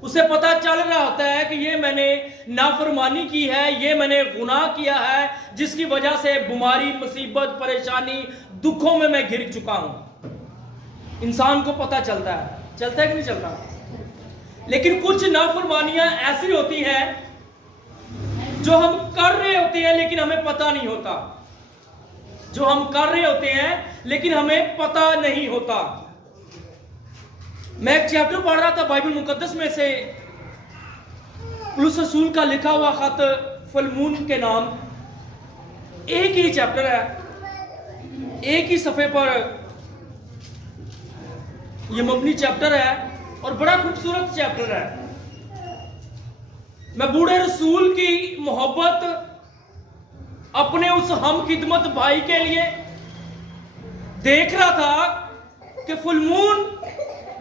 उसे पता चल रहा होता है कि ये मैंने नाफरमानी की है, ये मैंने गुनाह किया है, जिसकी वजह से बीमारी, मुसीबत, परेशानी, दुखों में मैं घिर चुका हूं। इंसान को पता चलता है कि नहीं चलता? लेकिन कुछ नाफरमानियां ऐसी होती हैं जो हम कर रहे होते हैं लेकिन हमें पता नहीं होता, जो हम कर रहे होते हैं लेकिन हमें पता नहीं होता। मैं एक चैप्टर पढ़ रहा था बाइबल मुकद्दस में से, पौलुस रसूल का लिखा हुआ खत फिलमोन के नाम। एक ही चैप्टर है, एक ही सफ़े पर यह मबनी चैप्टर है और बड़ा खूबसूरत चैप्टर है। मैं बूढ़े रसूल की मोहब्बत अपने उस हम खिदमत भाई के लिए देख रहा था कि फिलमोन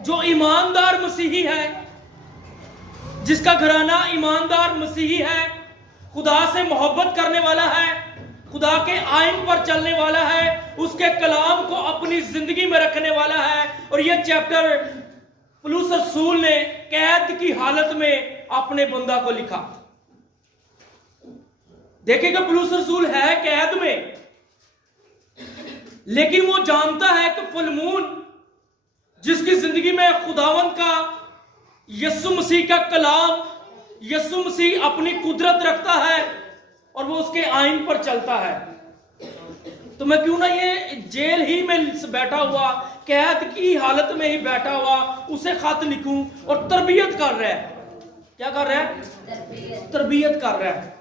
जो ईमानदार मसीही है, जिसका घराना ईमानदार मसीही है, खुदा से मोहब्बत करने वाला है, खुदा के आइन पर चलने वाला है, उसके कलाम को अपनी जिंदगी में रखने वाला है। और यह चैप्टर पौलुस रसूल ने कैद की हालत में अपने बंदा को लिखा। देखिएगा, पौलुस रसूल है कैद में, लेकिन वो जानता है कि फिलमोन जिसकी जिंदगी में खुदावंद का, यीशु मसीह का कलाम, यीशु मसीह अपनी कुदरत रखता है और वो उसके आइन पर चलता है, तो मैं क्यों ना ये जेल ही में बैठा हुआ, कैद की हालत में ही बैठा हुआ उसे खत लिखूं। और तरबियत कर रहा है। क्या कर रहा है? तरबियत कर रहा है।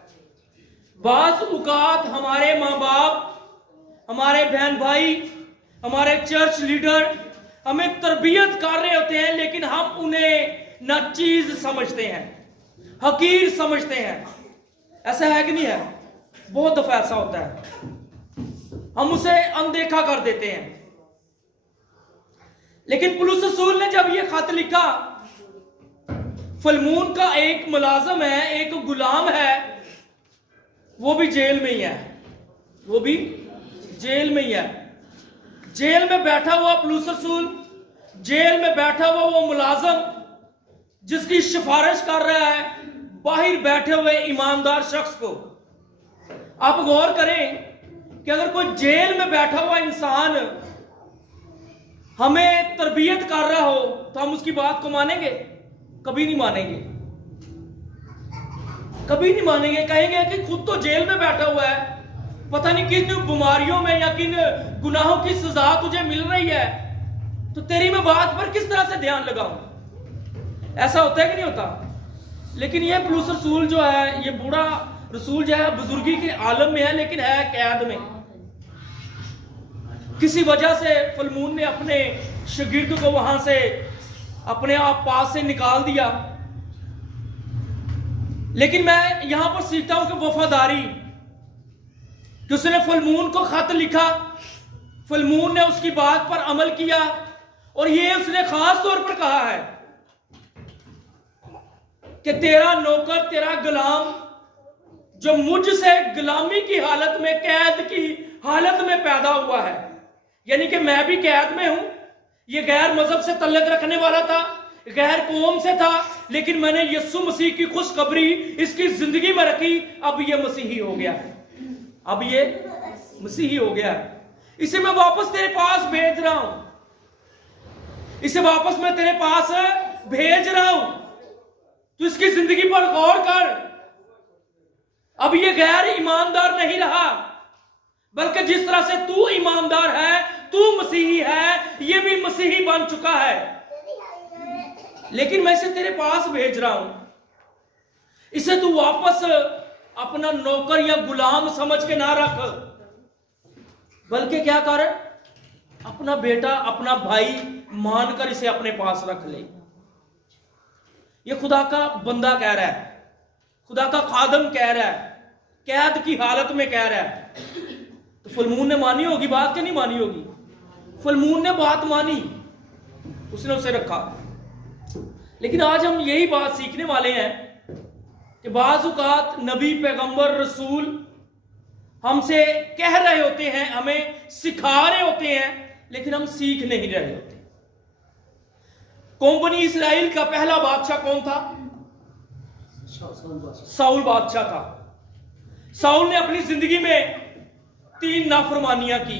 बाज़ औक़ात हमारे माँ बाप, हमारे बहन भाई, हमारे चर्च लीडर हमें तरबियत कर रहे होते हैं, लेकिन हम उन्हें नाचीज समझते हैं, हकीर समझते हैं। ऐसा है कि नहीं है? बहुत दफा ऐसा होता है, हम उसे अनदेखा कर देते हैं। लेकिन पौलुस रसूल ने जब यह खत लिखा, फिलमोन का एक मुलाजम है, एक गुलाम है, वो भी जेल में ही है, वो भी जेल में ही है। जेल में बैठा हुआ पौलुस रसूल, जेल में बैठा हुआ वो मुलाजम जिसकी सिफारिश कर रहा है बाहर बैठे हुए ईमानदार शख्स को। आप गौर करें कि अगर कोई जेल में बैठा हुआ इंसान हमें तरबियत कर रहा हो तो हम उसकी बात को मानेंगे? कभी नहीं मानेंगे, कभी नहीं मानेंगे। कहेंगे कि खुद तो जेल में बैठा हुआ है, पता नहीं किन बीमारियों में या किन गुनाहों की सजा तुझे मिल रही है, तो तेरी मैं बात पर किस तरह से ध्यान लगाऊं? ऐसा होता है कि नहीं होता? लेकिन ये पौलुस रसूल जो है, ये बूढ़ा रसूल जो है, बुजुर्गी के आलम में है, लेकिन है कैद में। किसी वजह से फिलमोन ने अपने शागिर्द को वहां से अपने आप पास से निकाल दिया। लेकिन मैं यहां पर सीखता हूं कि वफादारी, कि उसने फिलमोन को खत लिखा, फिलमोन ने उसकी बात पर अमल किया, और ये उसने खास तौर पर कहा है कि तेरा नौकर, तेरा गुलाम जो मुझसे गुलामी की हालत में, कैद की हालत में पैदा हुआ है, यानी कि मैं भी कैद में हूं। ये गैर मजहब से तल्लुक रखने वाला था, गैर कौम से था, लेकिन मैंने यीशु मसीह की खुशखबरी इसकी जिंदगी में रखी। अब ये मसीही हो गया है, अब ये मसीही हो गया है। इसे मैं वापस तेरे पास भेज रहा हूं, इसे वापस मैं तेरे पास भेज रहा हूं। तू इसकी जिंदगी पर गौर कर। अब ये गैर ईमानदार नहीं रहा, बल्कि जिस तरह से तू ईमानदार है, तू मसीही है, ये भी मसीही बन चुका है। लेकिन मैं इसे तेरे पास भेज रहा हूं, इसे तू वापस अपना नौकर या गुलाम समझ के ना रख, बल्कि क्या कर, अपना बेटा, अपना भाई मानकर इसे अपने पास रख ले। ये खुदा का बंदा कह रहा है, खुदा का खादम कह रहा है, कैद की हालत में कह रहा है। तो फिलमोन ने मानी होगी बात, कि नहीं मानी होगी? फिलमोन ने बात मानी, उसने उसे रखा। लेकिन आज हम यही बात सीखने वाले हैं कि बाज़ औक़ात नबी, पैगंबर, रसूल हमसे कह रहे होते हैं, हमें सिखा रहे होते हैं लेकिन हम सीख नहीं रहे होते। कौम बनी इसराइल का पहला बादशाह कौन था? साउल बादशाह था। साउल ने अपनी जिंदगी में 3 नाफरमानियां की।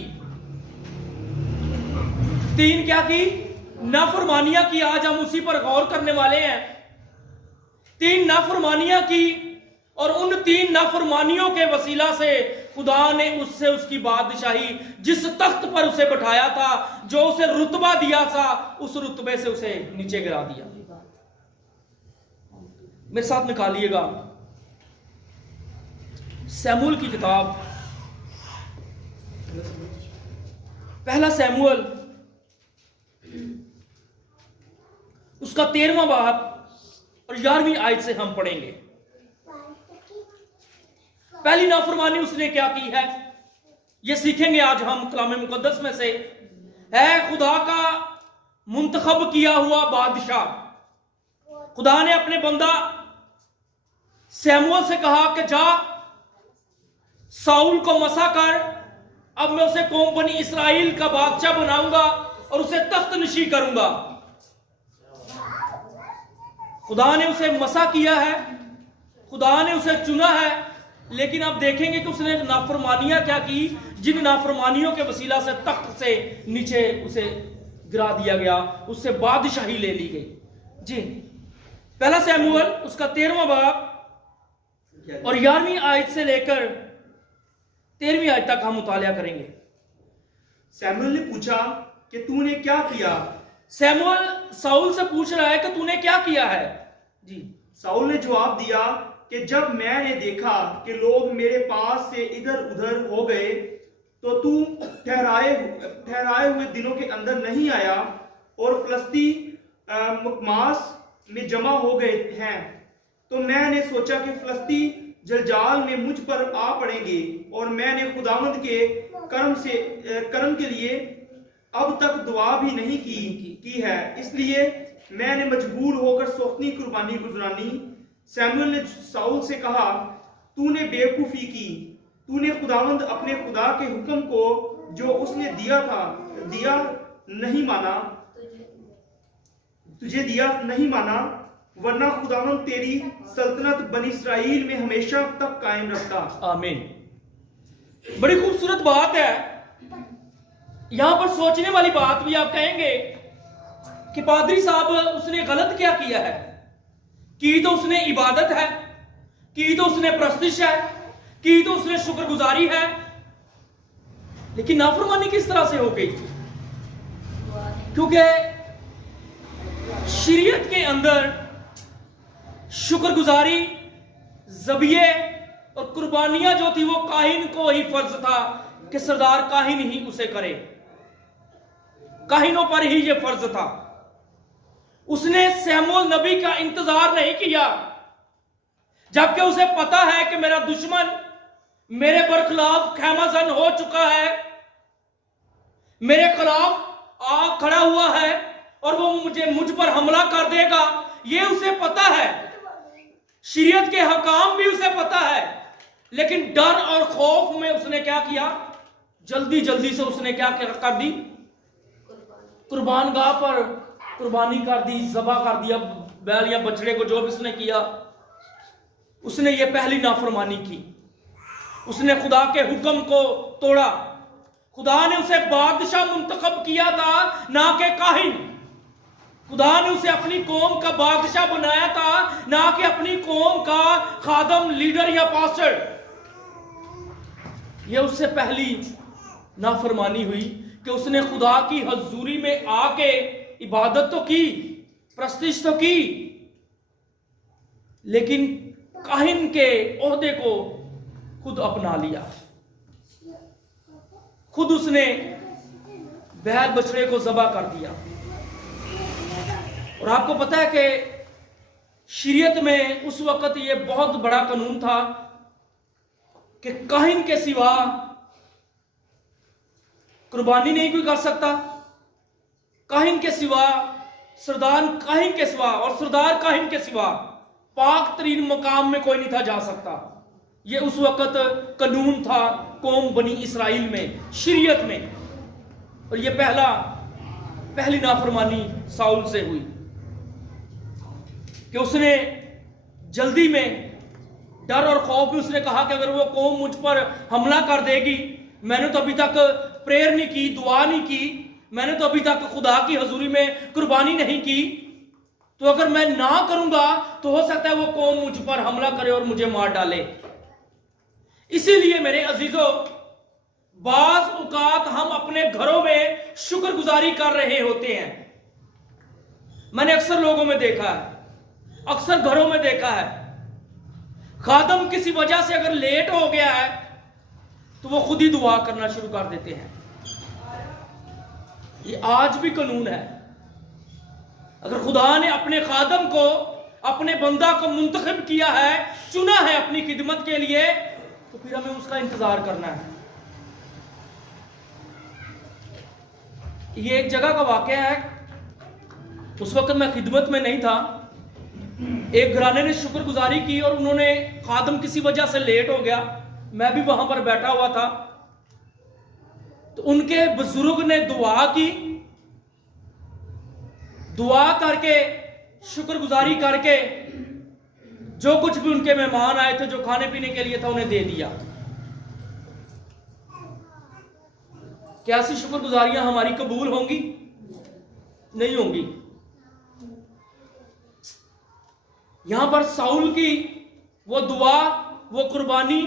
3 क्या की? नाफरमानियां की। आज हम उसी पर गौर करने वाले हैं। 3 नाफरमानियां की और उन 3 नाफरमानियों के वसीला से खुदा ने उससे उसकी बादशाही, जिस तख्त पर उसे बैठाया था, जो उसे रुतबा दिया था, उस रुतबे से उसे नीचे गिरा दिया। मेरे साथ निकालिएगा सैमुअल की किताब, पहला सैमुअल उसका 13वां बाब और 11वीं आयत से हम पढ़ेंगे। पहली नाफरमानी उसने क्या की है, यह सीखेंगे आज हम कलाम मुकद्दस में से। है खुदा का मुंतखब किया हुआ बादशाह। खुदा ने अपने बंदा सैमुअल से कहा कि जा साउल को मसा कर, अब मैं उसे कौम बनी इसराइल का बादशाह बनाऊंगा और उसे तख्त नशी करूंगा। खुदा ने उसे मसा किया है, खुदा ने उसे चुना है, लेकिन अब देखेंगे कि उसने नाफरमानियां क्या की, जिन नाफरमानियों के वसीला से तख्त से नीचे उसे गिरा दिया गया, उससे बादशाही ले ली गई। जी, पहला सैमुअल उसका 13वां बाब और 11वीं आयत से लेकर 13वीं आयत तक हम मुतालिया करेंगे। सैमुअल ने पूछा कि तूने क्या किया? सैमुअल साउल से पूछ रहा है कि तूने क्या किया है। जी, साउल ने जवाब दिया कि जब मैंने देखा कि लोग मेरे पास से इधर उधर हो गए, तो तू ठहराए हुए दिनों के अंदर नहीं आया और फलस्ती मकमास में जमा हो गए हैं। तो मैंने सोचा कि फलस्ती जलजाल में मुझ पर आ पड़ेंगे, और मैंने खुदावंद के कर्म के लिए अब तक दुआ भी नहीं की है, इसलिए मैंने मजबूर होकर सोखनी कुर्बानी गुजरानी। सैमुअल ने साउल से कहा, तूने बेवकूफी की, तूने खुदावंद अपने खुदा के हुक्म को जो उसने दिया नहीं माना, वरना खुदावंद तेरी सल्तनत बनी इसराइल में हमेशा तक कायम रखता। आमीन। बड़ी खूबसूरत बात है। यहां पर सोचने वाली बात भी आप कहेंगे कि पादरी साहब उसने गलत क्या किया है? की तो उसने इबादत है, की तो उसने प्रस्तिश है, की तो उसने शुक्रगुजारी है, लेकिन नाफरमानी किस तरह से हो गई? क्योंकि शरीयत के अंदर शुक्रगुजारी, ज़बिये और कुर्बानियां जो थी वो काहिन को ही फर्ज था कि सरदार काहिन ही उसे करे। काहिनों पर ही ये फर्ज था। उसने सैमुअल नबी का इंतजार नहीं किया, जबकि उसे पता है कि मेरा दुश्मन मेरे बरखिलाफ खैमाजन हो चुका है, मेरे खिलाफ आ खड़ा हुआ है और वो मुझ पर हमला कर देगा। ये उसे पता है, शरीयत के हकाम भी उसे पता है, लेकिन डर और खौफ में उसने क्या किया? जल्दी जल्दी से उसने क्या कर दी? कुर्बान गाह पर कुर्बानी कर दी, ज़बा कर दिया बैल या बछड़े को, जो भी उसने किया। उसने ये पहली नाफरमानी की। उसने खुदा के हुक्म को तोड़ा। खुदा ने उसे बादशाह मुंतखब किया था, ना कि काहिन। खुदा ने उसे अपनी कौम का बादशाह बनाया था, ना कि अपनी कौम का खादम, लीडर या पास्टर। यह उससे पहली नाफरमानी हुई कि उसने खुदा की हजूरी में आके इबादत तो की, प्रस्तिश तो की, लेकिन काहिन के ओहदे को खुद अपना लिया। खुद उसने बैल बछड़े को ज़बा कर दिया। और आपको पता है कि शरीयत में उस वक्त ये बहुत बड़ा कानून था कि काहिन के सिवा कुर्बानी नहीं कोई कर सकता, काहिन के सिवा, सरदार काहिन के सिवा और सरदार काहिन के सिवा पाक तरीन मकाम में कोई नहीं था जा सकता। यह उस वक्त कानून था कौम बनी इसराइल में, शरीयत में। और ये पहली नाफरमानी साउल से हुई कि उसने जल्दी में डर और खौफ में उसने कहा कि अगर वो कौम मुझ पर हमला कर देगी, मैंने तो अभी तक प्रेयर नहीं की, दुआ नहीं की, मैंने तो अभी तक खुदा की हजूरी में कुर्बानी नहीं की, तो अगर मैं ना करूंगा तो हो सकता है वो कौम मुझ पर हमला करे और मुझे मार डाले। इसीलिए मेरे अजीजों, बाज औकात हम अपने घरों में शुक्रगुजारी कर रहे होते हैं। मैंने अक्सर लोगों में देखा है, अक्सर घरों में देखा है, खादम किसी वजह से अगर लेट हो गया है तो वो खुद ही दुआ करना शुरू कर देते हैं। ये आज भी कानून है। अगर खुदा ने अपने खादम को, अपने बंदा को मुंतखब किया है, चुना है अपनी खिदमत के लिए, तो फिर हमें उसका इंतजार करना है। ये एक जगह का वाकया है, उस वक्त मैं खिदमत में नहीं था। एक घराने ने शुक्रगुजारी की और उन्होंने, खादम किसी वजह से लेट हो गया, मैं भी वहां पर बैठा हुआ था, तो उनके बुजुर्ग ने दुआ की, दुआ करके, शुक्रगुजारी करके, जो कुछ भी उनके मेहमान आए थे, जो खाने पीने के लिए था, उन्हें दे दिया। क्या ऐसी शुक्रगुजारियां हमारी कबूल होंगी? नहीं होंगी। यहां पर साउल की वो दुआ, वो कुर्बानी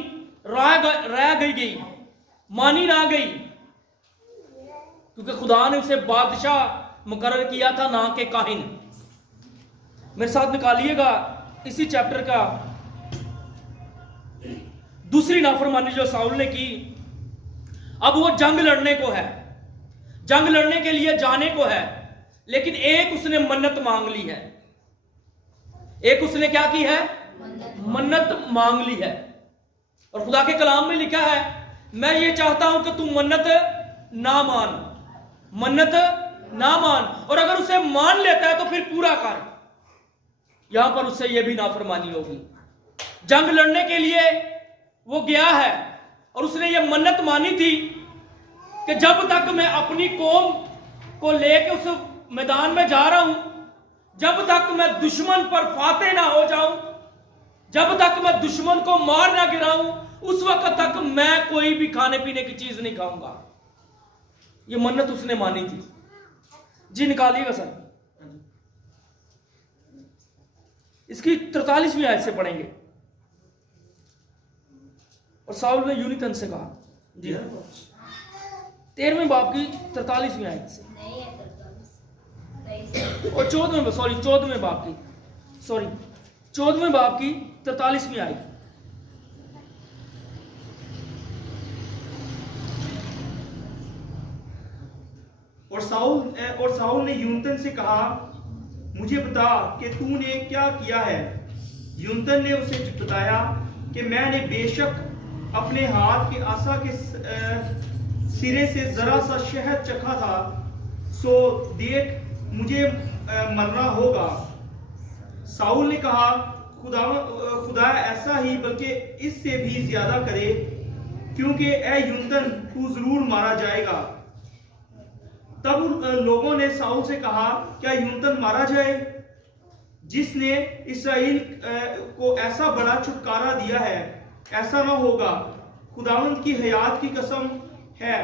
रह गई, मानी ना गई, क्योंकि खुदा ने उसे बादशाह मुकर्रर किया था, ना कि काहिन। मेरे साथ निकालिएगा इसी चैप्टर का दूसरी नाफरमानी जो साउल ने की। अब वो जंग लड़ने को है, जंग लड़ने के लिए जाने को है, लेकिन एक उसने मन्नत मांग ली है। एक उसने क्या की है? मन्नत मांग ली है। और खुदा के कलाम में लिखा है, मैं ये चाहता हूं कि तू मन्नत ना मान, मन्नत ना मान, और अगर उसे मान लेता है तो फिर पूरा कर। यहां पर उससे यह भी नाफरमानी होगी। जंग लड़ने के लिए वो गया है और उसने ये मन्नत मानी थी कि जब तक मैं अपनी कौम को लेकर उस मैदान में जा रहा हूं, जब तक मैं दुश्मन पर फाते ना हो जाऊं, जब तक मैं दुश्मन को मार ना गिराऊं, उस वक्त तक मैं कोई भी खाने पीने की चीज नहीं खाऊंगा। ये मन्नत उसने मानी थी। जी निकालिएगा सर, इसकी 43वीं आयत से पढ़ेंगे। और साउल ने यूनितन से कहा, जी 13वें बाब की 43वीं आयत से, और 14वें बाब की 14वें बाब की 43वीं आयत। और साउल ने यूनतन से कहा, मुझे बता कि तूने क्या किया है। यूनतन ने उसे बताया कि मैंने बेशक अपने हाथ के आसा के सिरे से जरा सा शहद चखा था, सो देख मुझे मरना होगा। साउल ने कहा, खुदा ऐसा ही बल्कि इससे भी ज्यादा करे, क्योंकि ए यूनतन तू जरूर मारा जाएगा। तब लोगों ने साउल से कहा, क्या यूनतन मारा जाए जिसने इस्राएल को ऐसा बड़ा छुटकारा दिया है? ऐसा ना होगा। खुदावंद की हयात की कसम है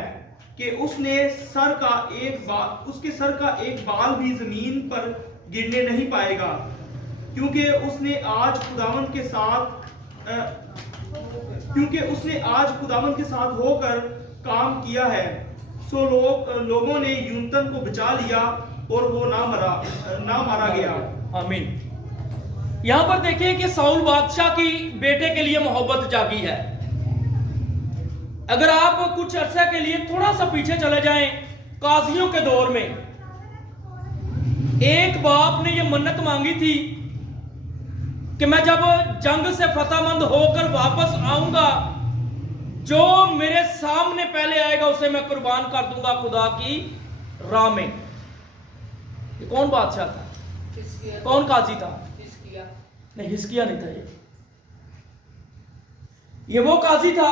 कि उसके सर का एक बाल भी जमीन पर गिरने नहीं पाएगा, क्योंकि उसने आज खुदावंद के साथ होकर काम किया है। सो लोगों ने यूनतन को बचा लिया और वो ना मारा गया। आमीन। यहां पर देखिए कि साउल बादशाह की बेटे के लिए मोहब्बत जागी है। अगर आप कुछ अरसे के लिए थोड़ा सा पीछे चले जाएं, काजियों के दौर में एक बाप ने यह मन्नत मांगी थी कि मैं जब जंग से फतहमंद होकर वापस आऊंगा, जो मेरे सामने पहले आएगा उसे मैं कुर्बान कर दूंगा खुदा की राह में। ये कौन बादशाह था? कौन काजी था? नहीं, हिजकिया नहीं था। ये वो काजी था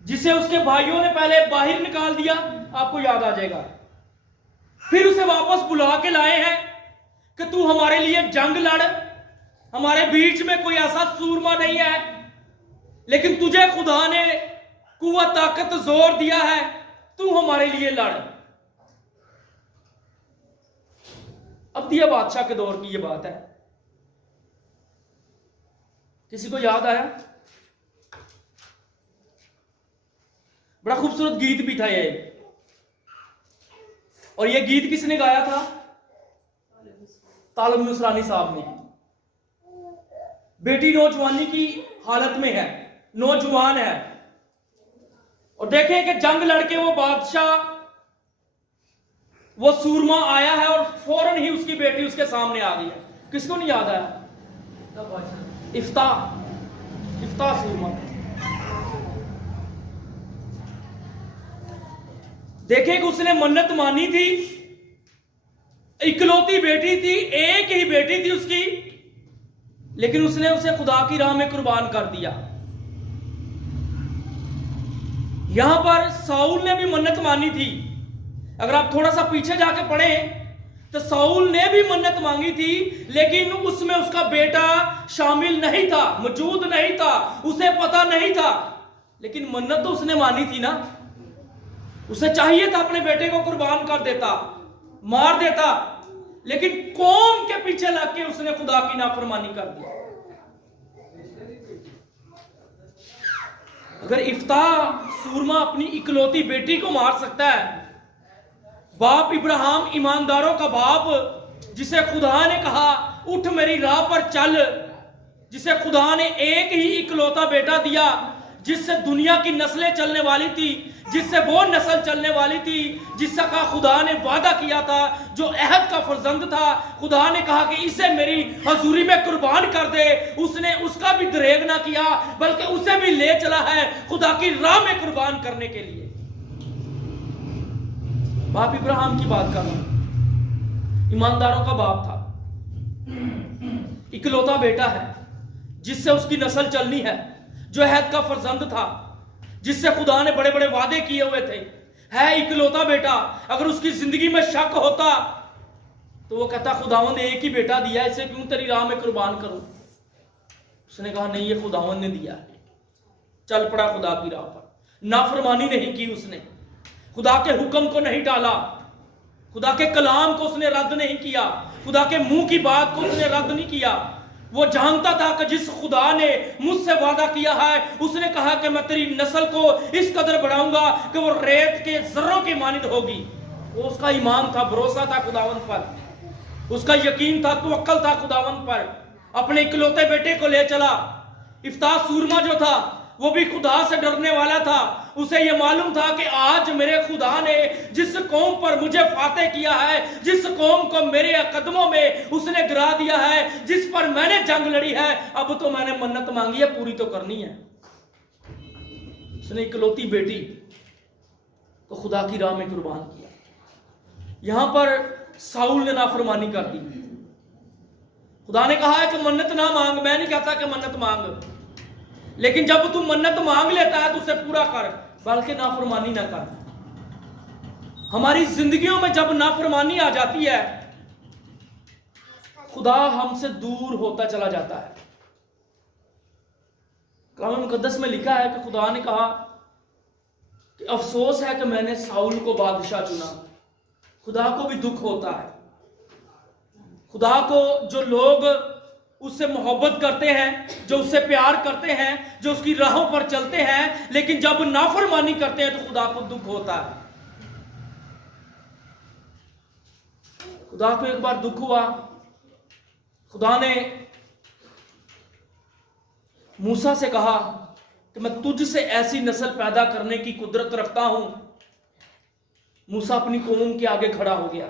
जिसे उसके भाइयों ने पहले बाहर निकाल दिया, आपको याद आ जाएगा। फिर उसे वापस बुला के लाए हैं कि तू हमारे लिए जंग लड़, हमारे बीच में कोई ऐसा सूरमा नहीं है, लेकिन तुझे खुदा ने कुव्वत, ताकत, जोर दिया है, तू हमारे लिए लड़। अब्दिया बादशाह के दौर की यह बात है। किसी को याद आया? बड़ा खूबसूरत गीत भी था ये, और ये गीत किसने गाया था? तालिब नुसरानी साहब ने। बेटी नौजवानी की हालत में है, नौजवान है, और देखें कि जंग लड़के वो बादशाह, वो सूरमा आया है और फौरन ही उसकी बेटी उसके सामने आ गई है। किसको नहीं याद आया? इफ्ता सूरमा। देखें कि उसने मन्नत मानी थी, इकलौती बेटी थी, एक ही बेटी थी उसकी, लेकिन उसने उसे खुदा की राह में कुर्बान कर दिया। यहां पर साउल ने भी मन्नत मानी थी। अगर आप थोड़ा सा पीछे जाके पढ़ें तो साउल ने भी मन्नत मांगी थी, लेकिन उसमें उसका बेटा शामिल नहीं था, मौजूद नहीं था, उसे पता नहीं था। लेकिन मन्नत तो उसने मानी थी ना। उसे चाहिए था अपने बेटे को कुर्बान कर देता, मार देता, लेकिन कौम के पीछे लग के उसने खुदा की नाफरमानी कर दी। अगर इफ्ता सूरमा अपनी इकलौती बेटी को मार सकता है, बाप इब्राहिम, ईमानदारों का बाप, जिसे खुदा ने कहा उठ मेरी राह पर चल, जिसे खुदा ने एक ही इकलौता बेटा दिया, जिससे दुनिया की नस्लें चलने वाली थी, जिससे वो नस्ल चलने वाली थी जिसका खुदा ने वादा किया था, जो अहद का फर्जंद था। खुदा ने कहा कि इसे मेरी हजूरी में कुर्बान कर दे। उसने उसका भी दरेग ना किया, बल्कि उसे भी ले चला है खुदा की राह में कुर्बान करने के लिए। बाप इब्राहिम की बात कर रहा हूं, ईमानदारों का बाप था, इकलौता बेटा है, जिससे उसकी नस्ल चलनी है, जो अहद का फर्जंद था, जिससे खुदा ने बड़े बड़े वादे किए हुए थे, है इकलौता बेटा। अगर उसकी जिंदगी में शक होता तो वो कहता खुदावंद ने एक ही बेटा दिया, इसे क्यों तेरी राह में कुर्बान करूं? उसने कहा नहीं, ये खुदावंद ने दिया है। चल पड़ा खुदा की राह पर, नाफरमानी नहीं की उसने, खुदा के हुक्म को नहीं टाला, खुदा के कलाम को उसने रद्द नहीं किया, खुदा के मुंह की बात को उसने रद्द नहीं किया। वो जानता था कि जिस खुदा ने मुझसे वादा किया है, उसने कहा कि मैं तेरी नस्ल को इस कदर बढ़ाऊंगा कि वो रेत के जर्रों की मानिंद होगी। वो उसका ईमान था, भरोसा था खुदावंद पर, उसका यकीन था, तवक्कल था खुदावंद पर। अपने इकलौते बेटे को ले चला। इफ्ता सूरमा जो था वो भी खुदा से डरने वाला था। उसे यह मालूम था कि आज मेरे खुदा ने जिस कौम पर मुझे फाते किया है, जिस कौम को मेरे कदमों में उसने गिरा दिया है, जिस पर मैंने जंग लड़ी है, अब तो मैंने मन्नत मांगी है, पूरी तो करनी है। उसने इकलौती बेटी को खुदा की राह में कुर्बान किया। यहां पर साउल ने नाफरमानी कर दी। खुदा ने कहा है कि मन्नत ना मांग, मैं नहीं कहता कि मन्नत मांग, लेकिन जब तू मन्नत मांग लेता है तो उसे पूरा कर, बल्कि नाफरमानी ना कर। हमारी जिंदगियों में जब नाफरमानी आ जाती है, खुदा हमसे दूर होता चला जाता है। कलाम मुकद्दस में लिखा है कि खुदा ने कहा कि अफसोस है कि मैंने साउल को बादशाह चुना। खुदा को भी दुख होता है। खुदा को जो लोग उससे मोहब्बत करते हैं, जो उससे प्यार करते हैं, जो उसकी राहों पर चलते हैं, लेकिन जब नाफरमानी करते हैं तो खुदा को दुख होता है। खुदा को एक बार दुख हुआ। खुदा ने मूसा से कहा कि मैं तुझसे ऐसी नस्ल पैदा करने की कुदरत रखता हूं। मूसा अपनी कौम के आगे खड़ा हो गया।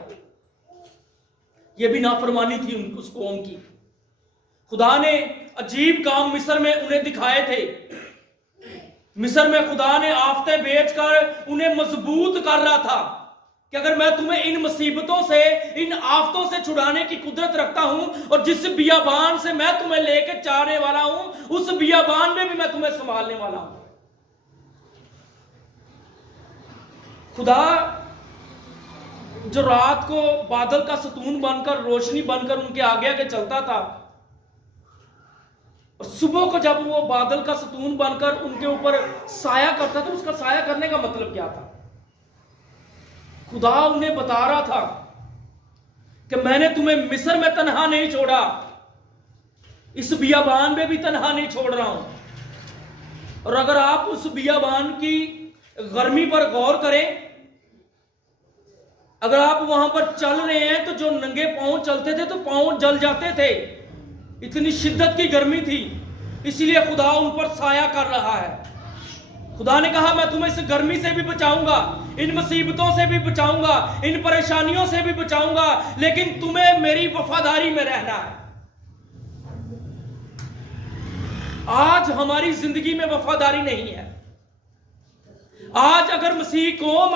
यह भी नाफरमानी थी उस कौम की। खुदा ने अजीब काम मिस्र में उन्हें दिखाए थे। मिस्र में खुदा ने आफते बेचकर उन्हें मजबूत कर रहा था कि अगर मैं तुम्हें इन मुसीबतों से, इन आफतों से छुड़ाने की कुदरत रखता हूं, और जिस बियाबान से मैं तुम्हें लेकर जाने वाला हूं, उस बियाबान में भी मैं तुम्हें संभालने वाला हूं। खुदा जो रात को बादल का सतून बनकर, रोशनी बनकर उनके आगे आगे चलता था, और सुबह को जब वो बादल का सतून बनकर उनके ऊपर साया करता था, उसका साया करने का मतलब क्या था? खुदा उन्हें बता रहा था कि मैंने तुम्हें मिस्र में तन्हा नहीं छोड़ा, इस बियाबान में भी तन्हा नहीं छोड़ रहा हूं। और अगर आप उस बियाबान की गर्मी पर गौर करें, अगर आप वहां पर चल रहे हैं तो जो नंगे पांव चलते थे तो पांव जल जाते थे, इतनी शिद्दत की गर्मी थी। इसलिए खुदा उन पर साया कर रहा है। खुदा ने कहा मैं तुम्हें इस गर्मी से भी बचाऊंगा, इन मुसीबतों से भी बचाऊंगा, इन परेशानियों से भी बचाऊंगा, लेकिन तुम्हें मेरी वफादारी में रहना है। आज हमारी जिंदगी में वफादारी नहीं है। आज अगर मसीह कौम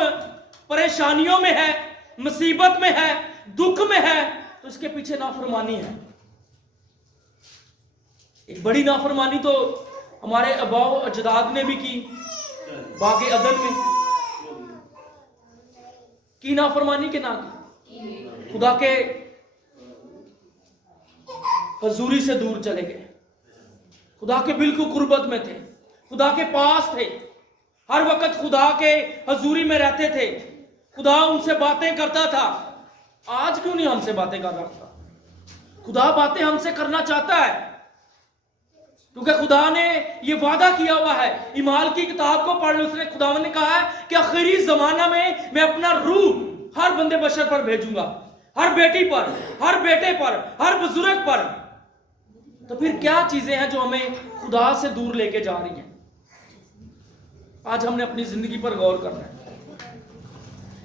परेशानियों में है, मुसीबत में है, दुख में है, तो इसके पीछे नाफरमानी है। एक बड़ी नाफरमानी तो हमारे अबाओ अजदाद ने भी की, बागे अदन में की नाफरमानी के ना की, खुदा के हजूरी से दूर चले गए, खुदा के बिल्कुल कुर्बत में थे, खुदा के पास थे, हर वक्त खुदा के हजूरी में रहते थे, खुदा उनसे बातें करता था। आज क्यों नहीं हमसे बातें कर रहा था? खुदा बातें हमसे करना चाहता है, क्योंकि खुदा ने यह वादा किया हुआ है। इमाल की किताब को पढ़ लो, उसने खुदा ने कहा है कि आखिरी जमाना में मैं अपना रूह हर बंदे बशर पर भेजूंगा, हर बेटी पर, हर बेटे पर, हर बुजुर्ग पर। तो फिर क्या चीजें हैं जो हमें खुदा से दूर लेके जा रही हैं? आज हमने अपनी जिंदगी पर गौर करना है।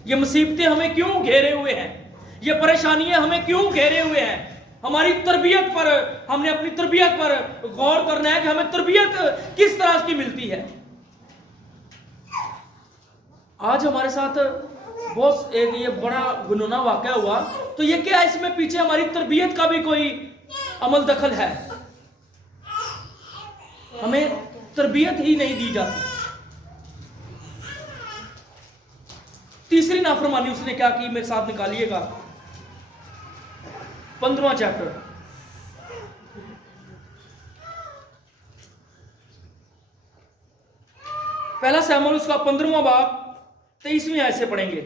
ये मुसीबतें हमें क्यों घेरे हुए हैं? ये परेशानियां हमें क्यों घेरे हुए हैं? हमारी तरबियत पर, हमने अपनी तरबियत पर गौर करना है कि हमें तरबियत किस तरह की मिलती है। आज हमारे साथ बहुत एक ये बड़ा गुनगुना वाकया हुआ, तो ये क्या इसमें पीछे हमारी तरबियत का भी कोई अमल दखल है? हमें तरबियत ही नहीं दी जाती। तीसरी नाफरमानी उसने क्या की, मेरे साथ निकालिएगा 15वां चैप्टर, पहला सैमुएल उसका 15वां बाब 23वीं आयत से पढ़ेंगे।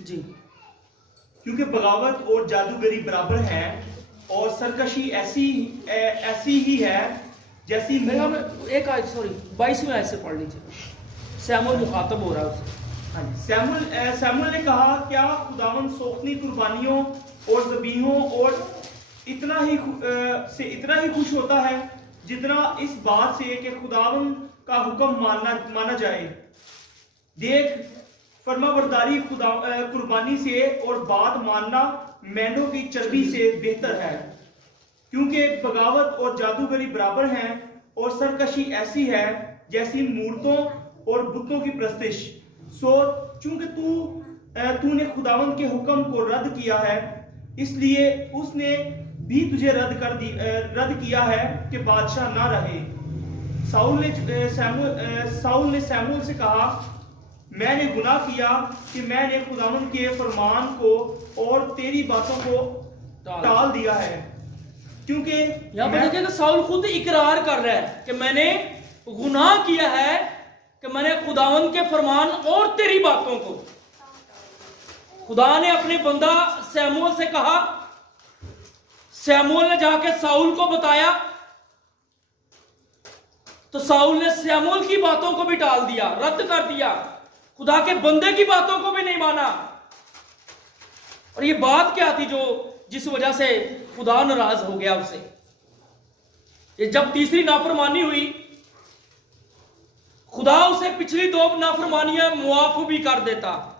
जी, क्योंकि बगावत और जादूगरी बराबर है और सरकशी ऐसी ही है जैसी एक आयत, सॉरी 22वीं आयत से पढ़ लीजिए। सैमुएल मुखातब हो रहा है उससे। सैमुएल ने कहा, क्या खुदावन सोखनी कुर्बानियों और ज़बीहों और इतना ही खुश होता है जितना इस बात से कि खुदावन का हुक्म माना जाए। देख, फरमाबरदारी कुर्बानी से और बात मानना मेंढों की चर्बी से बेहतर है, क्योंकि बगावत और जादूगरी बराबर हैं और सरकशी ऐसी है जैसी मूर्तों और बुतों की प्रस्तिश। सो चूंकि तूने खुदावन के हुक्म को रद्द किया है, इसलिए उसने भी तुझे रद्द किया है कि बादशाह ना रहे। साउल ने सैमुएल से कहा, मैंने गुनाह किया कि मैंने खुदावन के फरमान को और तेरी बातों को टाल दिया है। क्योंकि यहां पर देखिए साउल खुद इकरार कर रहा है कि मैंने गुनाह किया है, कि मैंने खुदावन के फरमान और तेरी बातों को। खुदा ने अपने बंदा सैमुएल से कहा, सैमुएल ने जाके साउल को बताया, तो साउल ने सैमुएल की बातों को भी टाल दिया, रद्द कर दिया, खुदा के बंदे की बातों को भी नहीं माना। और ये बात क्या थी जिस वजह से खुदा नाराज हो गया उससे? ये जब तीसरी नाफरमानी हुई, खुदा उसे पिछली 2 नाफरमानियां मुआफ भी कर देता।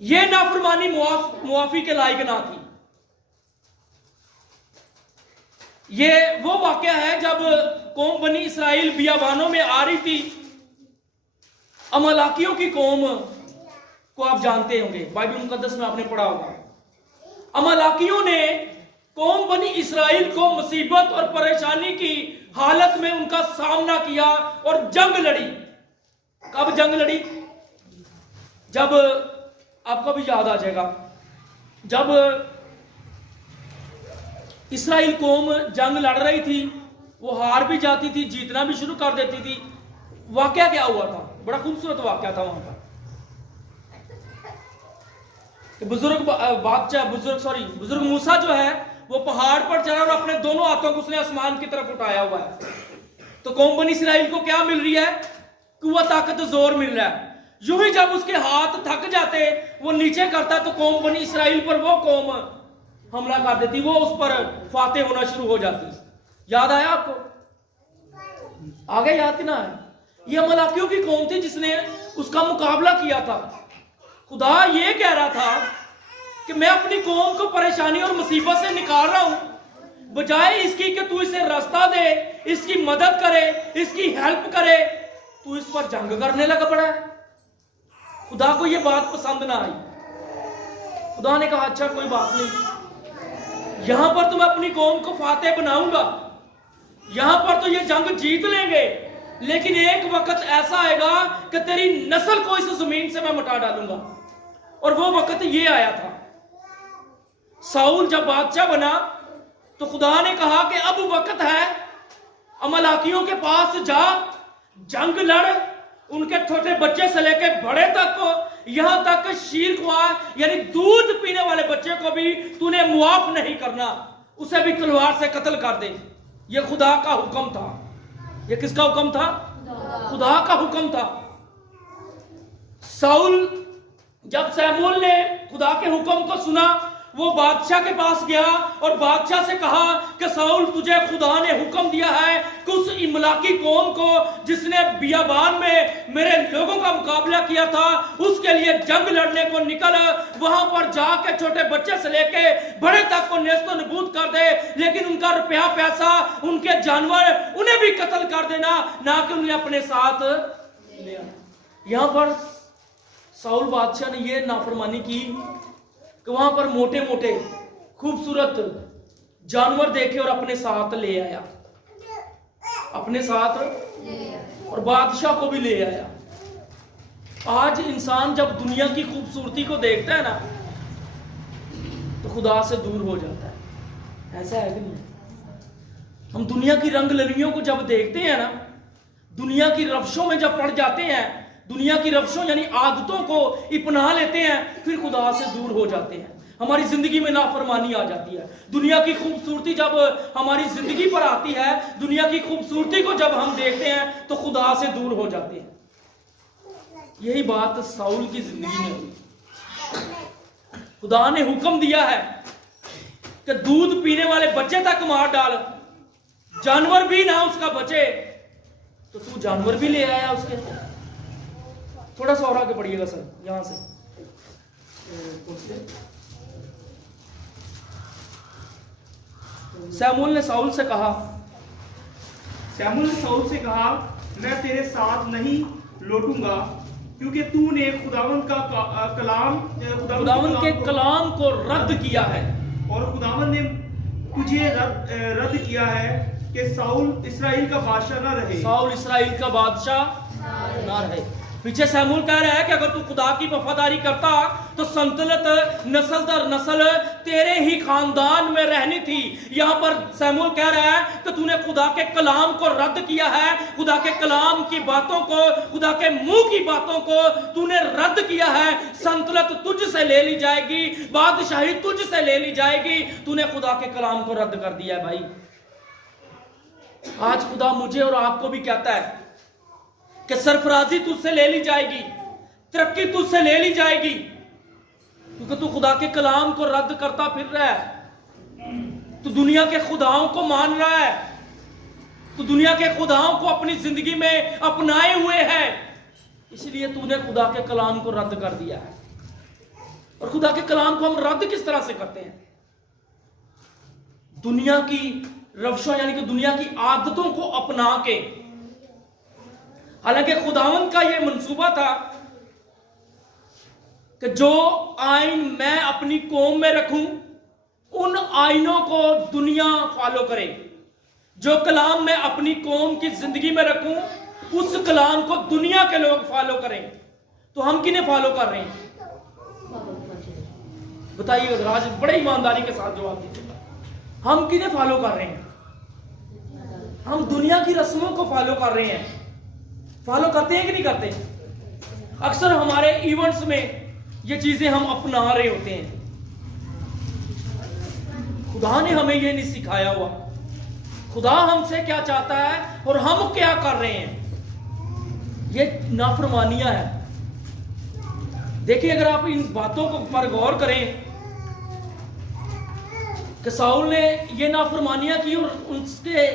ये नाफरमानी मुआफी के लायक ना थी। ये वो वाकया है जब कौम बनी इसराइल बियाबानों में आ रही थी। अमलाकियों की कौम को आप जानते होंगे, बाइबल मुकद्दस में आपने पढ़ा होगा। अमलाकियों ने कौम बनी इसराइल को मुसीबत और परेशानी की हालत में उनका सामना किया और जंग लड़ी। कब जंग लड़ी? जब आपको भी याद आ जाएगा, जब इसराइल कौम जंग लड़ रही थी, वो हार भी जाती थी, जीतना भी शुरू कर देती थी। वाकया क्या हुआ था? बड़ा खूबसूरत वाकया था वहां पर। बुजुर्ग मूसा जो है वो पहाड़ पर चढ़ा और अपने दोनों हाथों को उसने आसमान की तरफ उठाया हुआ है। तो कौम बनी इसराइल को क्या मिल रही है? कुव्वत, ताकत, जोर मिल रहा है। यूं ही जब उसके हाथ थक जाते, वो नीचे करता, तो कौम बनी इसराइल पर वो कौम हमला कर देती, वो उस पर फाते होना शुरू हो जाती। याद आया आपको? आगे याद ना है? ये मलाकियों की कौम थी जिसने उसका मुकाबला किया था। खुदा ये कह रहा था कि मैं अपनी कौम को परेशानी और मुसीबत से निकाल रहा हूं, बजाय इसकी कि तू इसे रास्ता दे, इसकी मदद करे, इसकी हेल्प करे, तू इस पर जंग करने लगा पड़ा है। खुदा को यह बात पसंद ना आई। खुदा ने कहा अच्छा कोई बात नहीं, यहां पर तो मैं अपनी कौम को फातेह बनाऊंगा, यहां पर तो ये जंग जीत लेंगे, लेकिन एक वक्त ऐसा आएगा कि तेरी नस्ल को इस जमीन से मैं मिटा डालूंगा। और वो वक्त ये आया था। साउल जब बादशाह बना तो खुदा ने कहा कि अब वक्त है, अमलाकियों के पास जा, जंग लड़, उनके छोटे बच्चे से लेकर बड़े तक को, यहां तक शीर ख्वार यानी दूध पीने वाले बच्चे को भी तूने मुआफ नहीं करना, उसे भी तलवार से कत्ल कर दे। यह खुदा का हुक्म था। यह किसका हुक्म था? खुदा का हुक्म था। साउल जब शमूएल ने खुदा के हुक्म को सुना, वो बादशाह के पास गया और बादशाह से कहा कि साउल, तुझे खुदा ने हुक्म दिया है कि उस इमलाकी कौम को जिसने बियाबान में मेरे लोगों का मुकाबला किया था, उसके लिए जंग लड़ने को निकल, वहां पर जाके छोटे बच्चे से लेके बड़े तक को नेस्तो नबूद कर दे, लेकिन उनका रुपया पैसा, उनके जानवर, उन्हें भी कत्ल कर देना, ना कि उन्हें अपने साथ ले आना। यहां पर साउल बादशाह ने यह नाफरमानी की कि वहां पर मोटे मोटे खूबसूरत जानवर देखे और अपने साथ ले आया, अपने साथ, और बादशाह को भी ले आया। आज इंसान जब दुनिया की खूबसूरती को देखता है ना, तो खुदा से दूर हो जाता है। ऐसा है कि नहीं? हम दुनिया की रंग लड़ियों को जब देखते हैं ना, दुनिया की रवशों में जब पड़ जाते हैं, दुनिया की रवशों यानी आदतों को अपना लेते हैं, फिर खुदा से दूर हो जाते हैं। हमारी जिंदगी में नाफरमानी आ जाती है। दुनिया की खूबसूरती जब हमारी जिंदगी पर आती है, दुनिया की खूबसूरती को जब हम देखते हैं, तो खुदा से दूर हो जाते हैं। यही बात साउल की जिंदगी में हुई। खुदा ने हुक्म दिया है कि दूध पीने वाले बच्चे तक मार डाल, जानवर भी ना उसका बचे, तो तू जानवर भी ले आया उसके। थोड़ा सा और आगे पढ़िएगा सर, यहां से। शमूएल ने साउल से कहा, मैं तेरे साथ नहीं लौटूंगा, क्योंकि तूने खुदावंद का खुदावंद के कलाम को रद्द किया है, और खुदावंद ने तुझे रद्द किया है कि साउल इसराइल का बादशाह ना रहे। साउल इसराइल का बादशाह ना रहे। पीछे शमूएल कह रहा है कि अगर तू खुदा की वफादारी करता तो संतलत नस्ल दर नस्ल तेरे ही खानदान में रहनी थी। यहां पर शमूएल कह रहा है कि तूने खुदा के कलाम को रद्द किया है, खुदा के कलाम की बातों को, खुदा के मुंह की बातों को तूने रद्द किया है। संतलत तुझ से ले ली जाएगी, बादशाही तुझ से ले ली जाएगी। तूने खुदा के कलाम को रद्द कर दिया है। भाई, आज खुदा मुझे और आपको भी कहता है कि सरफराजी तुझसे ले ली जाएगी, तरक्की तुझसे ले ली जाएगी, क्योंकि तू खुदा के कलाम को रद्द करता फिर रहा है। तू दुनिया के खुदाओं को मान रहा है, तू दुनिया के खुदाओं को अपनी जिंदगी में अपनाए हुए है, इसलिए तूने खुदा के कलाम को रद्द कर दिया है। और खुदा के कलाम को हम रद्द किस तरह से करते हैं? दुनिया की रवशों यानी कि दुनिया की आदतों को अपना के। हालांकि खुदावंद का यह मंसूबा था कि जो आइन मैं अपनी कौम में रखूं उन आइनों को दुनिया फॉलो करे। जो कलाम मैं अपनी कौम की जिंदगी में रखूं, उस कलाम को दुनिया के लोग फॉलो करें। तो हम किन्हें फॉलो कर रहे हैं? बताइए आज बड़े ईमानदारी के साथ जवाब दीजिए। हम किन्हें फॉलो कर रहे हैं? हम दुनिया की रस्मों को फॉलो कर रहे हैं। फॉलो करते हैं कि नहीं करते? अक्सर हमारे इवेंट्स में ये चीजें हम अपना रहे होते हैं। खुदा ने हमें ये नहीं सिखाया हुआ। खुदा हमसे क्या चाहता है और हम क्या कर रहे हैं, ये नाफरमानियां है। देखिए, अगर आप इन बातों को पर गौर करें कि साउल ने ये नाफरमानियां की और उसके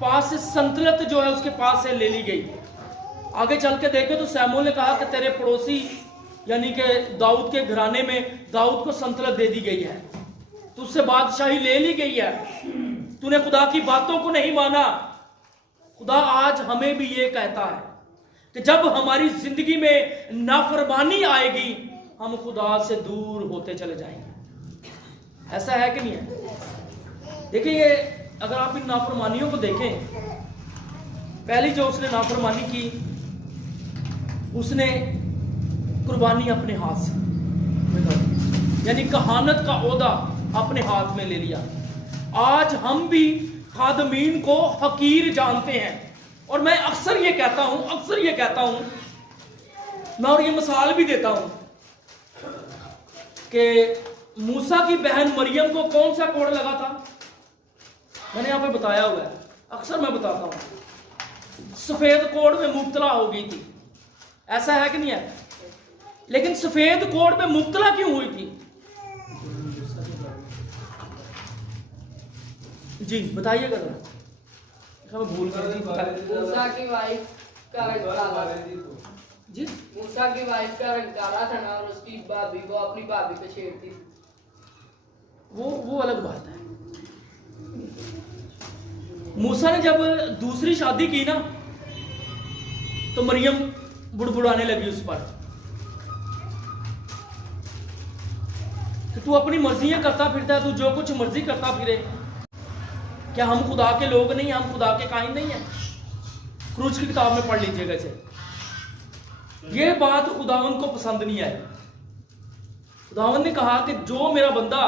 पास से संतलत जो है उसके पास से ले ली गई। आगे चल के देखे तो सैमुएल ने कहा कि तेरे पड़ोसी यानी कि दाऊद के घराने में दाऊद को संतलत दे दी गई है, तुझसे बादशाही ले ली गई है, तूने खुदा की बातों को नहीं माना। खुदा आज हमें भी ये कहता है कि जब हमारी जिंदगी में नाफरमानी आएगी, हम खुदा से दूर होते चले जाएंगे। ऐसा है कि नहीं है? देखिए, ये अगर आप इन नाफरमानियों को देखें, पहली जो उसने नाफरमानी की, उसने कुर्बानी अपने हाथ से, यानी कहानत का ओहदा अपने हाथ में ले लिया। आज हम भी खादमीन को हकीर जानते हैं। और मैं अक्सर ये कहता हूं, मैं और ये मिसाल भी देता हूं कि मूसा की बहन मरियम को कौन सा कोड़ लगा था? मैंने यहां पे बताया हुआ है, अक्सर मैं बताता हूं, सफेद कोड़ में मुब्तला हो गई थी। ऐसा है कि नहीं है? लेकिन सफेद कोड़ में मुब्तला क्यों हुई थी? जी बताइएगा जरा, मैं भूल गया। मूसा की वाइफ का रंग काला जी, मूसा की वाइफ का रंग काला था ना, और उसकी भाभी वो अपनी भाभी को छेड़ती। वो अलग बात है। मूसा ने जब दूसरी शादी की ना, तो मरियम बुड़बुड़ाने लगी उस पर कि तू अपनी मर्जियां करता फिरता है, तू जो कुछ मर्जी करता फिरे। क्या हम खुदा के लोग नहीं, हम खुदा के कायन नहीं है? क्रूज की किताब में पढ़ लीजिएगा इसे। यह बात खुदावंद को पसंद नहीं आई। खुदावंद ने कहा कि जो मेरा बंदा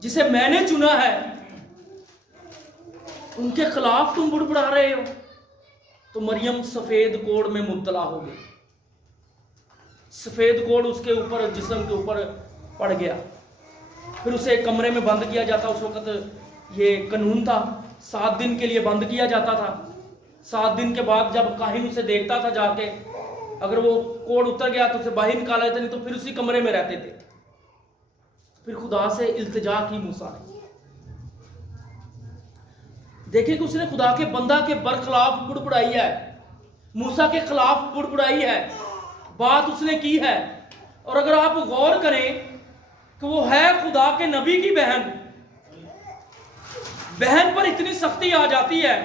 जिसे मैंने चुना है, उनके खिलाफ तुम बुड़बुड़ा रहे हो। तो मरियम सफेद कोड़ में मुब्तला हो गई। सफेद कोड़ उसके ऊपर, जिस्म के ऊपर पड़ गया। फिर उसे एक कमरे में बंद किया जाता। उस वक्त ये कानून था, 7 दिन के लिए बंद किया जाता था। 7 दिन के बाद जब काहिन उसे देखता था जाके, अगर वो कोड़ उतर गया तो उसे बाहर निकाला जाता, नहीं तो फिर उसी कमरे में रहते थे। फिर खुदा से इल्तिजा की मूसा ने। देखिए कि उसने खुदा के बंदा के बरखिलाफ बुड़बुड़ाई है, मूसा के खिलाफ बुड़बुड़ाई है, बात उसने की है। और अगर आप गौर करें कि वो है खुदा के नबी की बहन, बहन पर इतनी सख्ती आ जाती है।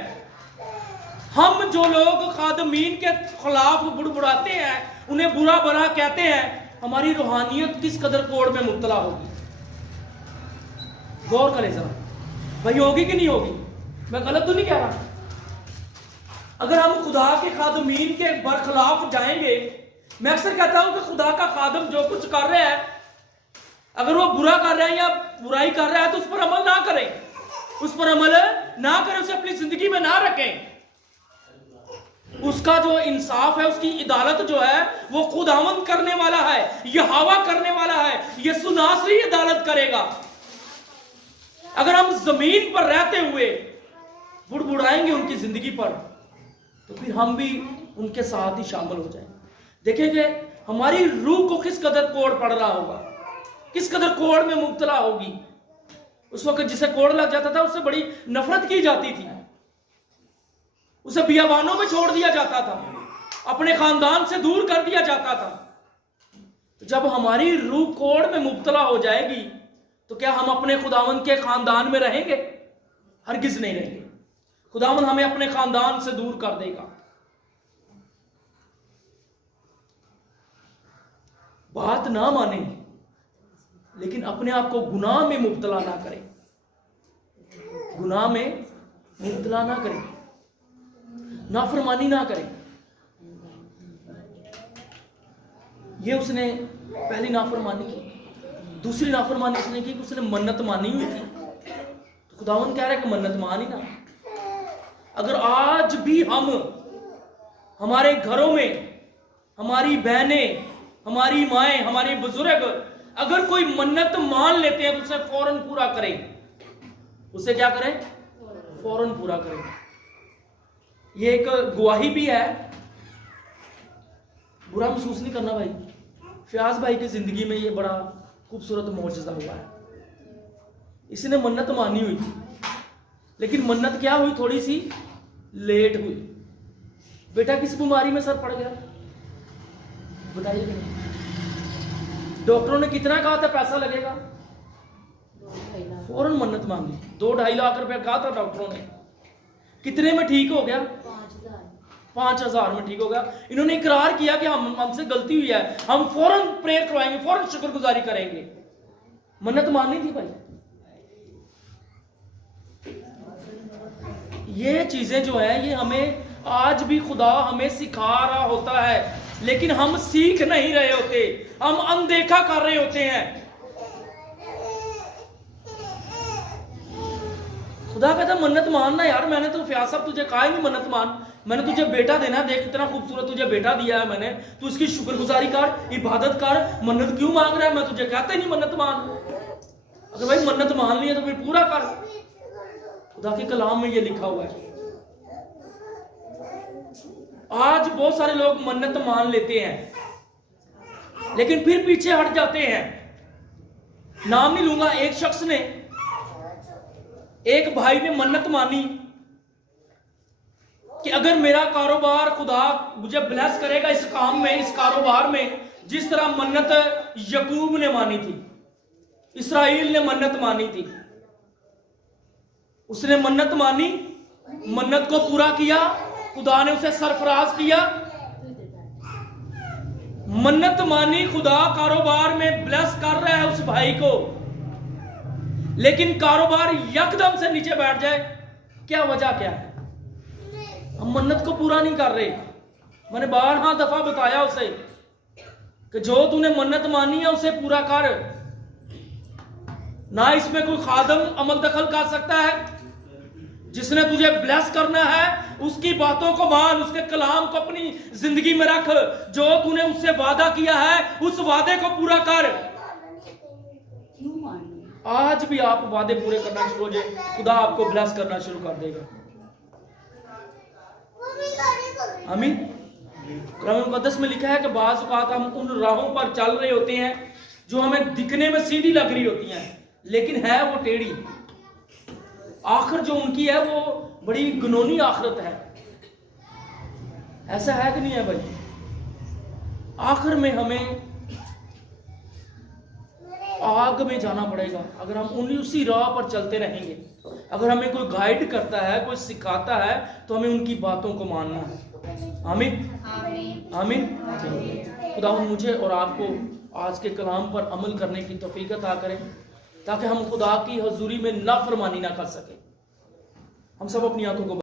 हम जो लोग खादमीन के खिलाफ बुड़बुड़ाते हैं, उन्हें बुरा भला कहते हैं, हमारी रूहानियत किस कदर कोड़ में मुब्तला होगी। गौर करें जरा भाई, होगी कि नहीं होगी? मैं गलत तो नहीं कह रहा। अगर हम खुदा के खादमीन के बरखिलाफ जाएंगे, मैं अक्सर कहता हूं कि खुदा का खादम जो कुछ कर रहा है, अगर वो बुरा कर रहा है या बुराई कर रहा है, तो उस पर अमल ना करें, उस पर अमल ना करें, उसे अपनी जिंदगी में ना रखें। उसका जो इंसाफ है, उसकी इदालत जो है, वो खुदावंद करने वाला है, यहोवा करने वाला है, यीशु नासरी अदालत करेगा। अगर हम जमीन पर रहते हुए बुड़बुड़ाएंगे उनकी जिंदगी पर, तो फिर हम भी उनके साथ ही शामिल हो जाएंगे। देखेंगे हमारी रूह को किस कदर कोड़ पड़ रहा होगा, किस कदर कोड़ में मुब्तला होगी। उस वक्त जिसे कोड़ लग जाता था, उससे बड़ी नफरत की जाती थी, उसे बियाबानों में छोड़ दिया जाता था, अपने खानदान से दूर कर दिया जाता था। तो जब हमारी रूह कोड़ में मुब्तला हो जाएगी, तो क्या हम अपने खुदावंद के खानदान में रहेंगे? हरगिज नहीं रहेंगे। खुदावंद हमें अपने खानदान से दूर कर देगा। बात ना माने, लेकिन अपने आप को गुनाह में मुब्तला ना करें, गुनाह में मुब्तला ना करें, नाफरमानी ना करें। ये उसने पहली नाफरमानी की। दूसरी नाफरमानी उसने की कि उसने मन्नत मानी हुई थी, तो खुदावन कह रहा है कि मन्नत मान ही ना। अगर आज भी हम हमारे घरों में हमारी बहनें, हमारी माएं, हमारे बुजुर्ग अगर कोई मन्नत मान लेते हैं तो उसे फौरन पूरा करें। उसे क्या करें? फौरन पूरा करें। ये एक गवाही भी है। बुरा महसूस नहीं करना भाई, फयाज भाई की जिंदगी में ये बड़ा खूबसूरत मौजज़ा हुआ है। इसने मन्नत मानी हुई थी, लेकिन मन्नत क्या हुई, थोड़ी सी लेट हुई। बेटा किस बीमारी में सर पड़ गया बताइए। डॉक्टरों ने कितना कहा था पैसा लगेगा, फौरन मन्नत मांगी। 2-2.5 लाख रुपए कहा था डॉक्टरों ने। कितने में ठीक हो गया? 5,000 में ठीक हो गया। इन्होंने इकरार किया कि हमसे गलती हुई है, हम फौरन प्रेयर करवाएंगे, फौरन शुक्रगुजारी करेंगे। मन्नत माननी थी भाई। ये चीजें जो है ये हमें आज भी खुदा हमें सिखा रहा होता है, लेकिन हम सीख नहीं रहे होते, हम अनदेखा कर रहे होते हैं। खुदा कहता मन्नत मानना यार, मैंने तो फयाज साहब तुझे कहा ही नहीं मन्नत मान, मैंने तुझे बेटा देना, देख कितना खूबसूरत तुझे बेटा दिया है मैंने, तू इसकी शुक्रगुजारी कर, इबादत कर, मन्नत क्यों मांग रहा है? मैं तुझे कहता ही नहीं मन्नत मान। अगर भाई मन्नत मान ली है तो फिर पूरा कर। खुदा के कलाम में ये लिखा हुआ है। आज बहुत सारे लोग मन्नत मान लेते हैं लेकिन फिर पीछे हट जाते हैं। नाम नहीं लूंगा, एक शख्स ने, एक भाई ने मन्नत मानी कि अगर मेरा कारोबार खुदा मुझे ब्लेस करेगा इस काम में, इस कारोबार में, जिस तरह मन्नत यकूब ने मानी थी, इसराइल ने मन्नत मानी थी। उसने मन्नत मानी, मन्नत को पूरा किया, खुदा ने उसे सरफराज किया। मन्नत मानी, खुदा कारोबार में ब्लेस कर रहा है उस भाई को, लेकिन कारोबार यकदम से नीचे बैठ जाए। क्या वजह क्या है? हम मन्नत को पूरा नहीं कर रहे। मैंने 12 दफा बताया उसे कि जो तूने मन्नत मानी है उसे पूरा कर। ना इसमें कोई खादम अमल दखल कर सकता है। जिसने तुझे ब्लेस करना है उसकी बातों को मान, उसके कलाम को अपनी जिंदगी में रख। जो तूने उससे वादा किया है उस वादे को पूरा कर। आज भी आप वादे पूरे करना शुरू हो जाए, खुदा आपको ब्लेस करना शुरू कर देगा। आमीन। कुरान मुकद्दस में लिखा है कि बाज़ औक़ात हम उन राहों पर चल रहे होते हैं जो हमें दिखने में सीधी लग रही होती हैं, लेकिन है वो टेढ़ी। आखिर जो उनकी है वो बड़ी गनोनी आखिरत है। ऐसा है कि नहीं है भाई? आखिर में हमें आग में जाना पड़ेगा अगर हम उसी राह पर चलते रहेंगे। अगर हमें कोई गाइड करता है, कोई सिखाता है, तो हमें उनकी बातों को मानना है। आमीन आमीन। खुदा मुझे और आपको आज के कलाम पर अमल करने की तौफीक अता करें ताकि हम खुदा की हजूरी में नाफरमानी ना कर सके। हम सब अपनी आंखों को